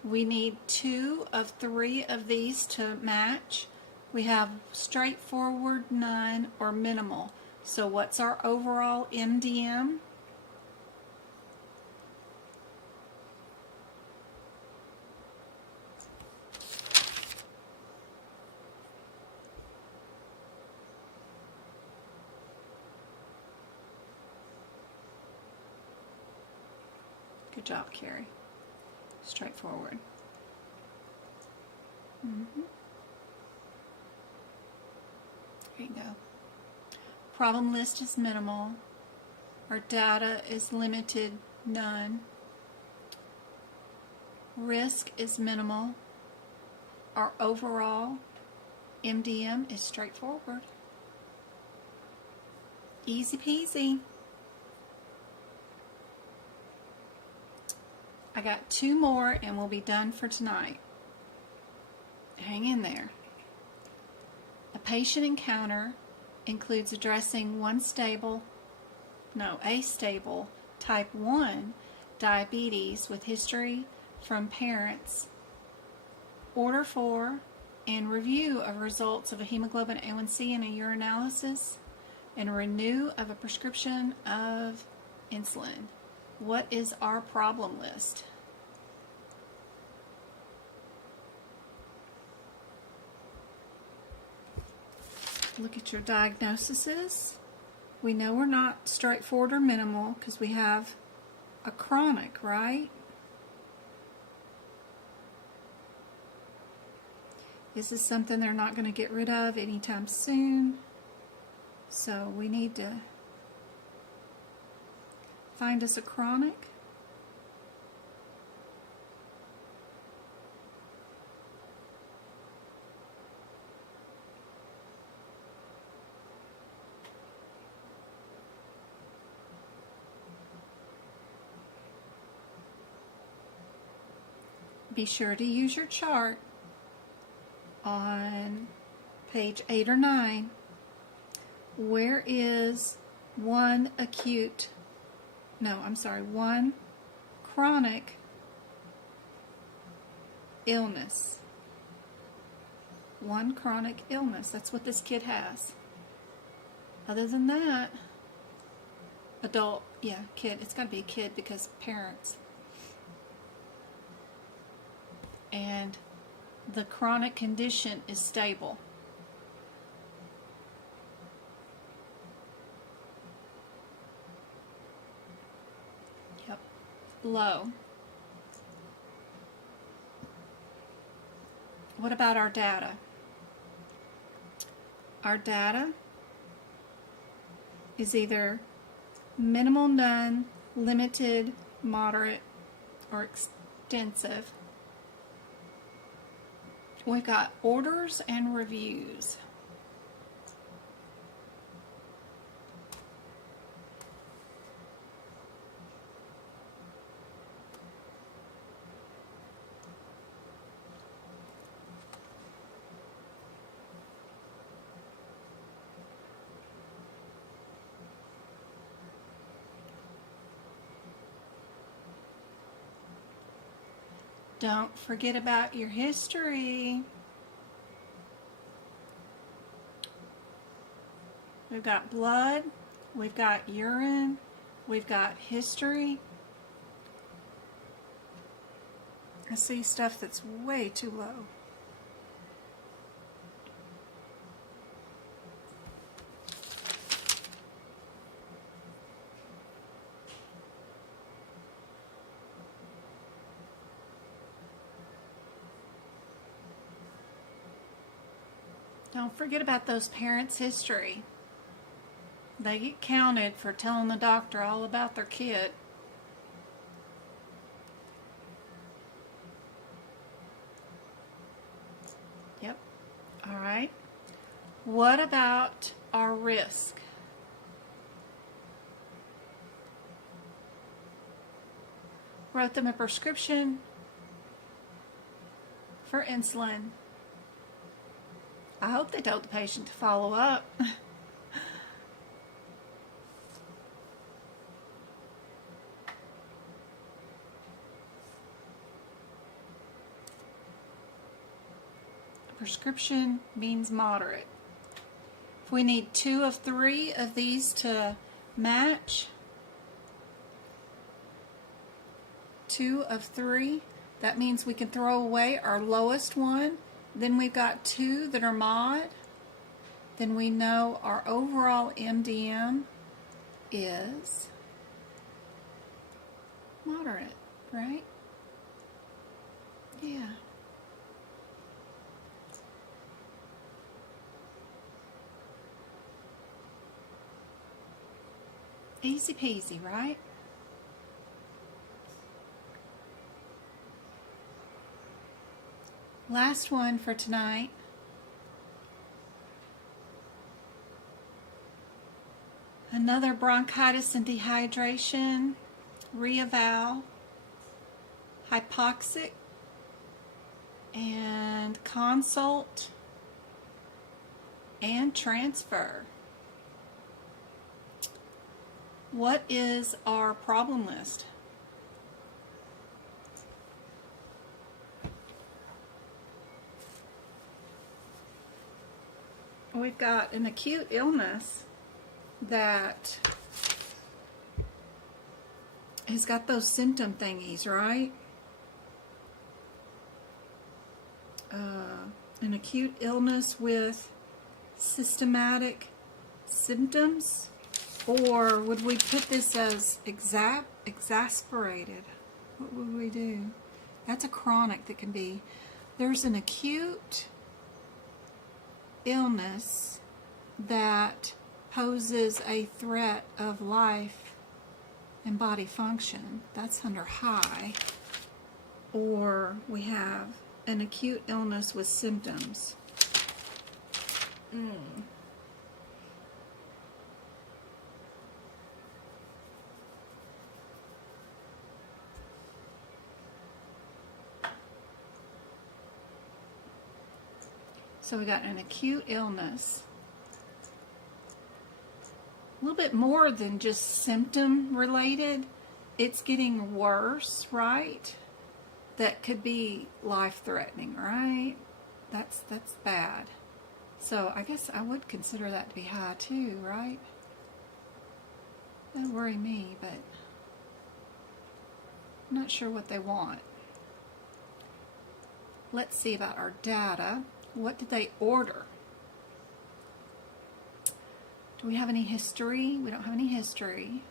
We need 2 of 3 of these to match. We have straightforward, none, or minimal. So what's our overall MDM? Good job, Carrie. Straightforward. There you go. Problem list is minimal. Our data is limited, none. Risk is minimal. Our overall MDM is straightforward. Easy peasy. I got 2 more and we'll be done for tonight. Hang in there. A patient encounter includes addressing a stable type 1 diabetes with history from parents, order for and review of results of a hemoglobin A1C and a urinalysis, and renew of a prescription of insulin. What is our problem list? Look at your diagnoses. We know we're not straightforward or minimal because we have a chronic, right? This is something they're not going to get rid of anytime soon. So we need to find us a chronic. Be sure to use your chart on page 8 or 9. Where is one chronic illness? One chronic illness. That's what this kid has. Other than that, adult, kid. It's got to be a kid because parents. And the chronic condition is stable. Yep. Low. What about our data? Our data is either minimal, none, limited, moderate, or extensive. We've got orders and reviews. Don't forget about your history. We've got blood, we've got urine, we've got history. I see stuff that's way too low. Don't forget about those parents' history. They get counted for telling the doctor all about their kid. Yep. All right. What about our risk? Wrote them a prescription for insulin. I hope they told the patient to follow up. Prescription means moderate. If we need 2 of 3 of these to match, 2 of 3, that means we can throw away our lowest one. Then we've got 2 that are mod. Then we know our overall MDM is moderate, right? Yeah. Easy peasy, right? Last one for tonight. Another bronchitis and dehydration, reeval, hypoxic, and consult, and transfer. What is our problem list? We've got an acute illness that has got those symptom thingies, right? An acute illness with systematic symptoms, or would we put this as exasperated? What would we do? That's a chronic that can be. There's an acute illness that poses a threat of life and body function. That's under high. Or we have an acute illness with symptoms. So we got an acute illness. A little bit more than just symptom related. It's getting worse, right? That could be life-threatening, right? That's bad. So I guess I would consider that to be high too, right? That'd worry me, but I'm not sure what they want. Let's see about our data. What did they order? Do we have any history? We don't have any history.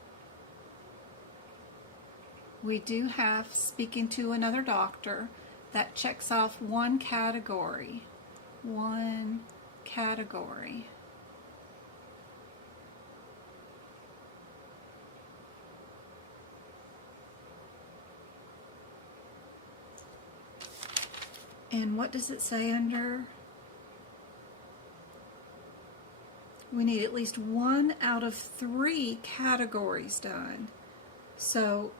We do have speaking to another doctor. That checks off one category. One category. And what does it say under? We need at least 1 out of 3 categories done. So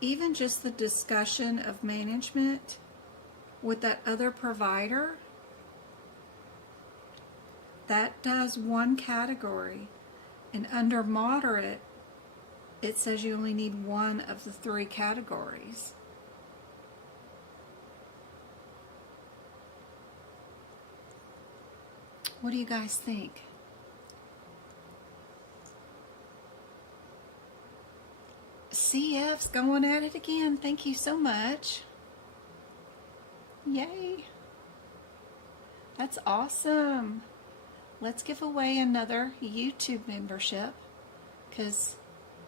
even just the discussion of management with that other provider, that does 1 category. And under moderate, it says you only need 1 of the 3 categories. What do you guys think? CF's going at it again. Thank you so much. Yay. That's awesome. Let's give away another YouTube membership because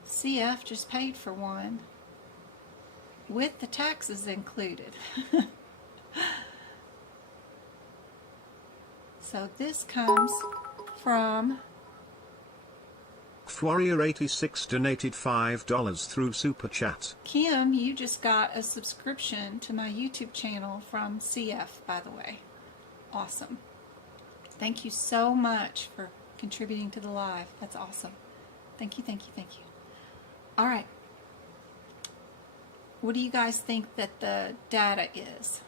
CF just paid for one with the taxes included. So this comes from Warrior86 donated $5 through Super Chat. Kim. You just got a subscription to my YouTube channel from CF, by the way. Awesome. Thank you so much for contributing to the live. That's awesome. Thank you, thank you, thank you. All right. What do you guys think that the data is?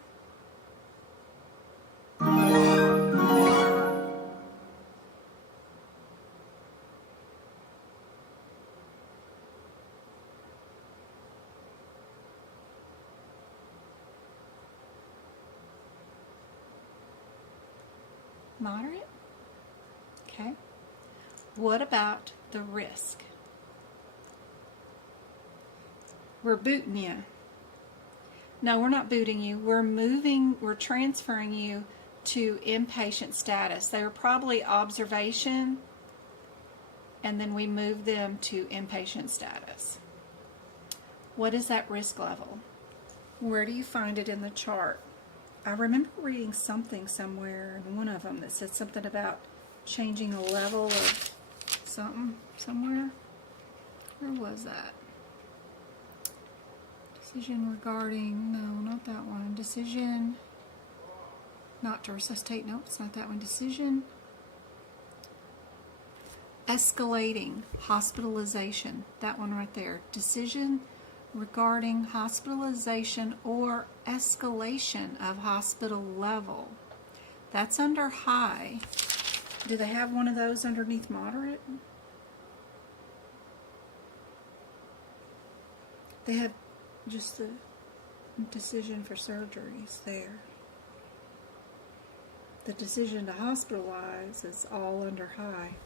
Moderate? Okay. What about the risk? We're booting you. No, we're not booting you. We're transferring you to inpatient status. They were probably observation, and then we move them to inpatient status. What is that risk level? Where do you find it in the chart? I remember reading something somewhere in one of them that said something about changing a level of something somewhere. Where was that? Decision regarding, no, not that one. Decision not to resuscitate, nope, it's not that one. Decision escalating hospitalization, that one right there. Decision regarding hospitalization or escalation of hospital level. That's under high. Do they have one of those underneath moderate? They have just the decision for surgeries there. The decision to hospitalize is all under high.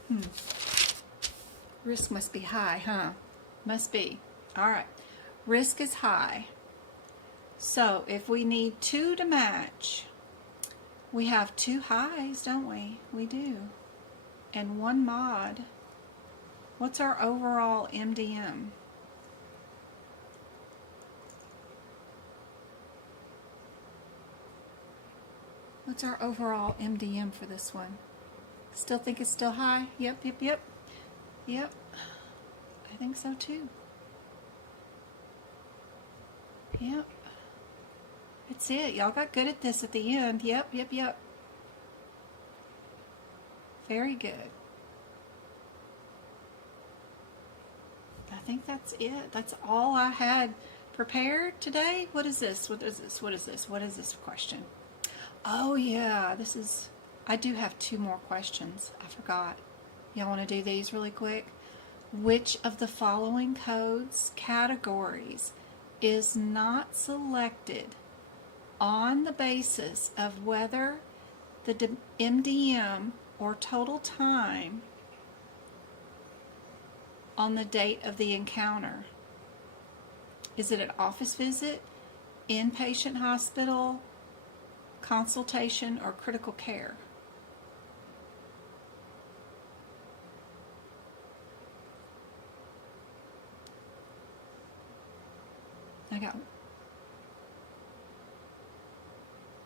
Risk must be high, huh? Must be. All right. Risk is high. So if we need 2 to match, we have 2 highs, don't we? We do. And 1 mod. What's our overall MDM? What's our overall MDM for this one? Still think it's still high? Yep, yep, yep. Yep. I think so too. Yep. That's it. Y'all got good at this at the end. Yep, yep, yep. Very good. I think that's it. That's all I had prepared today. What is this? What is this? What is this? What is this question? Oh yeah, this is, I do have 2 more questions. I forgot. Y'all want to do these really quick? Which of the following codes categories is not selected on the basis of whether the MDM or total time on the date of the encounter? Is it an office visit, inpatient hospital, consultation, or critical care?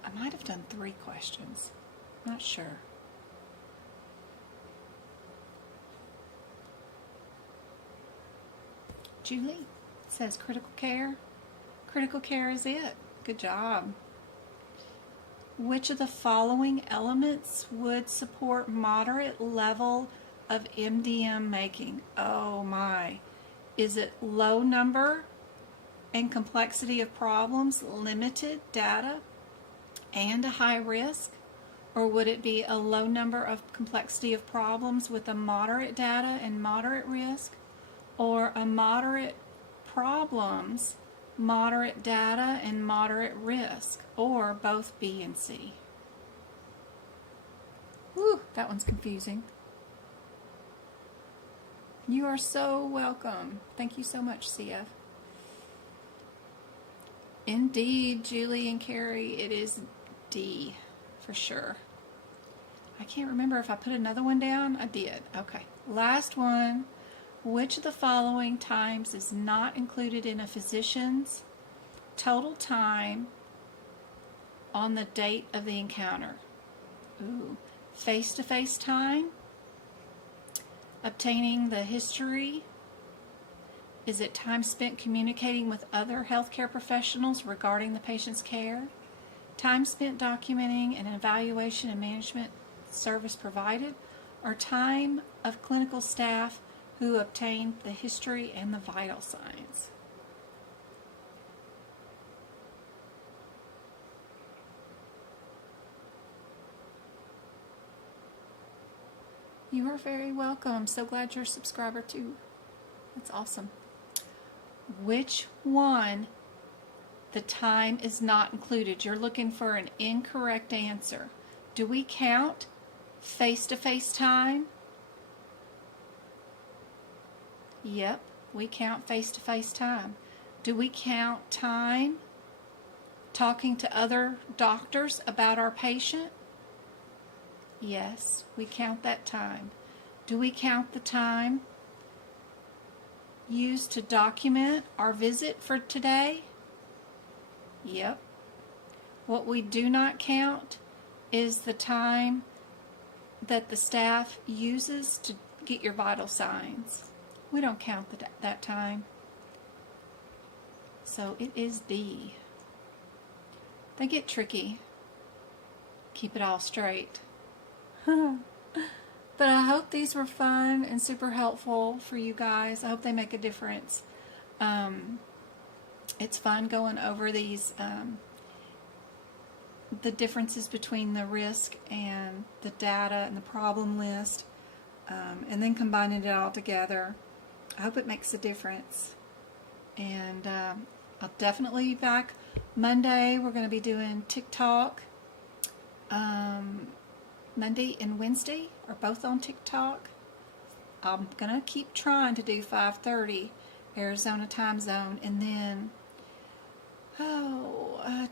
I might have done 3 questions. Not sure. Julie says critical care. Critical care is it. Good job. which of the following elements would support moderate level of MDM making? Oh my. Is it low number and complexity of problems, limited data, and a high risk? Or would it be a low number of complexity of problems with a moderate data and moderate risk? Or a moderate problems, moderate data, and moderate risk? Or both B and C? Whew, that one's confusing. You are so welcome. Thank you so much, CF. Indeed, Julie and Carrie, it is D for sure. I can't remember if I put another one down. I did. Okay. Last one. Which of the following times is not included in a physician's total time on the date of the encounter? Ooh. Face-to-face time? Obtaining the history? Is it time spent communicating with other healthcare professionals regarding the patient's care? Time spent documenting an evaluation and management service provided? Or time of clinical staff who obtained the history and the vital signs? You are very welcome. So glad you're a subscriber too. That's awesome. Which one the time is not included? You're looking for an incorrect answer. Do we count face-to-face time? Yep, we count face-to-face time. Do we count time talking to other doctors about our patient? Yes, we count that time. Do we count the time used to document our visit for today? Yep. What we do not count is the time that the staff uses to get your vital signs. We don't count that time. So it is B. They get tricky. Keep it all straight. But I hope these were fun and super helpful for you guys. I hope they make a difference. It's fun going over these, the differences between the risk and the data and the problem list, and then combining it all together. I hope it makes a difference. And I'll definitely be back Monday. We're going to be doing TikTok. Monday and Wednesday are both on TikTok. I'm going to keep trying to do 5:30 Arizona time zone. And then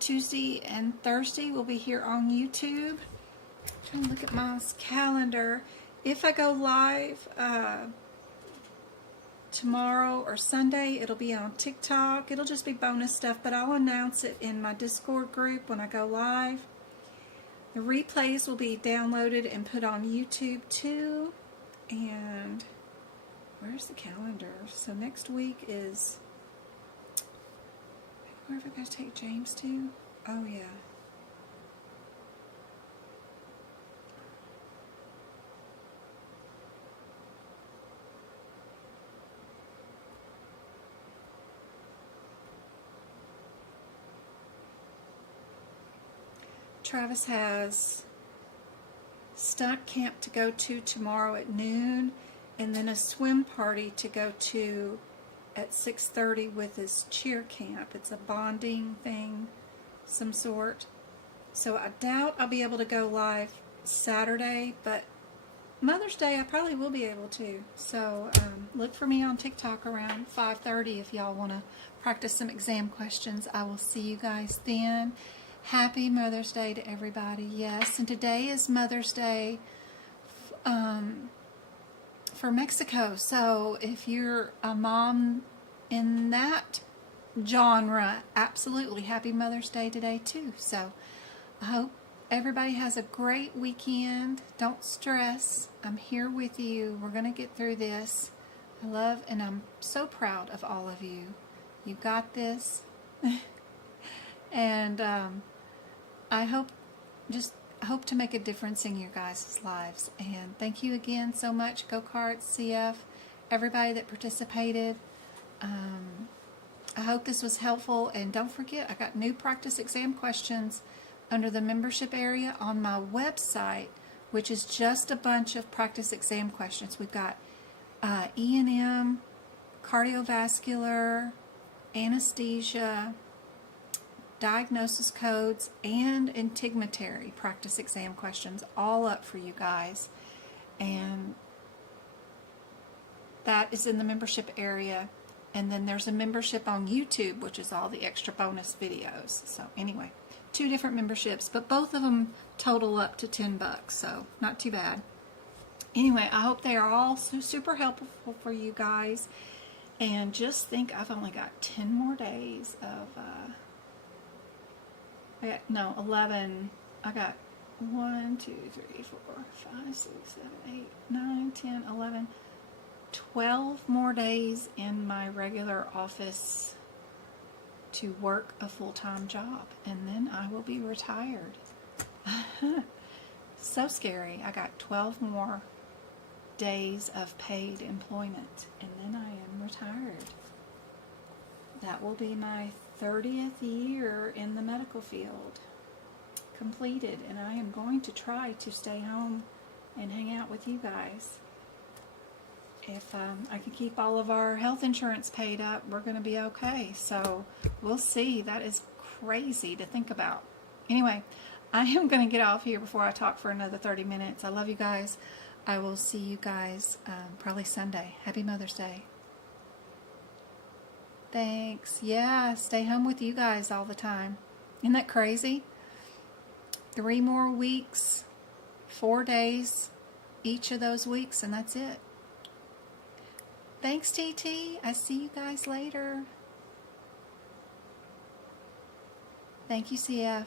Tuesday and Thursday we'll be here on YouTube. I'm trying to look at my calendar. If I go live tomorrow or Sunday, it'll be on TikTok. It'll just be bonus stuff, but I'll announce it in my Discord group when I go live. The replays will be downloaded and put on YouTube too. And where's the calendar? So next week is, where have I got to take James to? Oh yeah. Travis has stock camp to go to tomorrow at noon, and then a swim party to go to at 6:30 with his cheer camp. It's a bonding thing, some sort. So I doubt I'll be able to go live Saturday, but Mother's Day I probably will be able to. So look for me on TikTok around 5:30 if y'all want to practice some exam questions. I will see you guys then. Happy Mother's Day to everybody. Yes, and today is Mother's Day for Mexico. So if you're a mom in that genre, absolutely happy Mother's Day today too. So I hope everybody has a great weekend. Don't stress. I'm here with you. We're going to get through this. I love and I'm so proud of all of you. You got this. And I hope just hope to make a difference in your guys' lives. And thank you again so much, Go Karts, CF, everybody that participated. I hope this was helpful, and don't forget, I got new practice exam questions under the membership area on my website, which is just a bunch of practice exam questions. We've got E&M, cardiovascular, anesthesia, diagnosis codes, and integumentary practice exam questions all up for you guys. And that is in the membership area. And then there's a membership on YouTube, which is all the extra bonus videos. So anyway, 2 different memberships, but both of them total up to $10, so not too bad. Anyway, I hope they are all super helpful for you guys. And just think, I've only got 10 more days of, 11. I got 1, 2, 3, 4, 5, 6, 7, 8, 9, 10, 11, 12 more days in my regular office to work a full-time job, and then I will be retired. So scary. I got 12 more days of paid employment, and then I am retired. That will be my 30th year in the medical field completed, and I am going to try to stay home and hang out with you guys. If I can keep all of our health insurance paid up, we're going to be okay. So we'll see. That is crazy to think about. Anyway, I am going to get off here before I talk for another 30 minutes. I love you guys. I will see you guys probably Sunday. Happy Mother's Day. Thanks. Yeah, stay home with you guys all the time. Isn't that crazy? 3 more weeks, 4 days each of those weeks, and that's it. Thanks, TT. I see you guys later. Thank you, CF.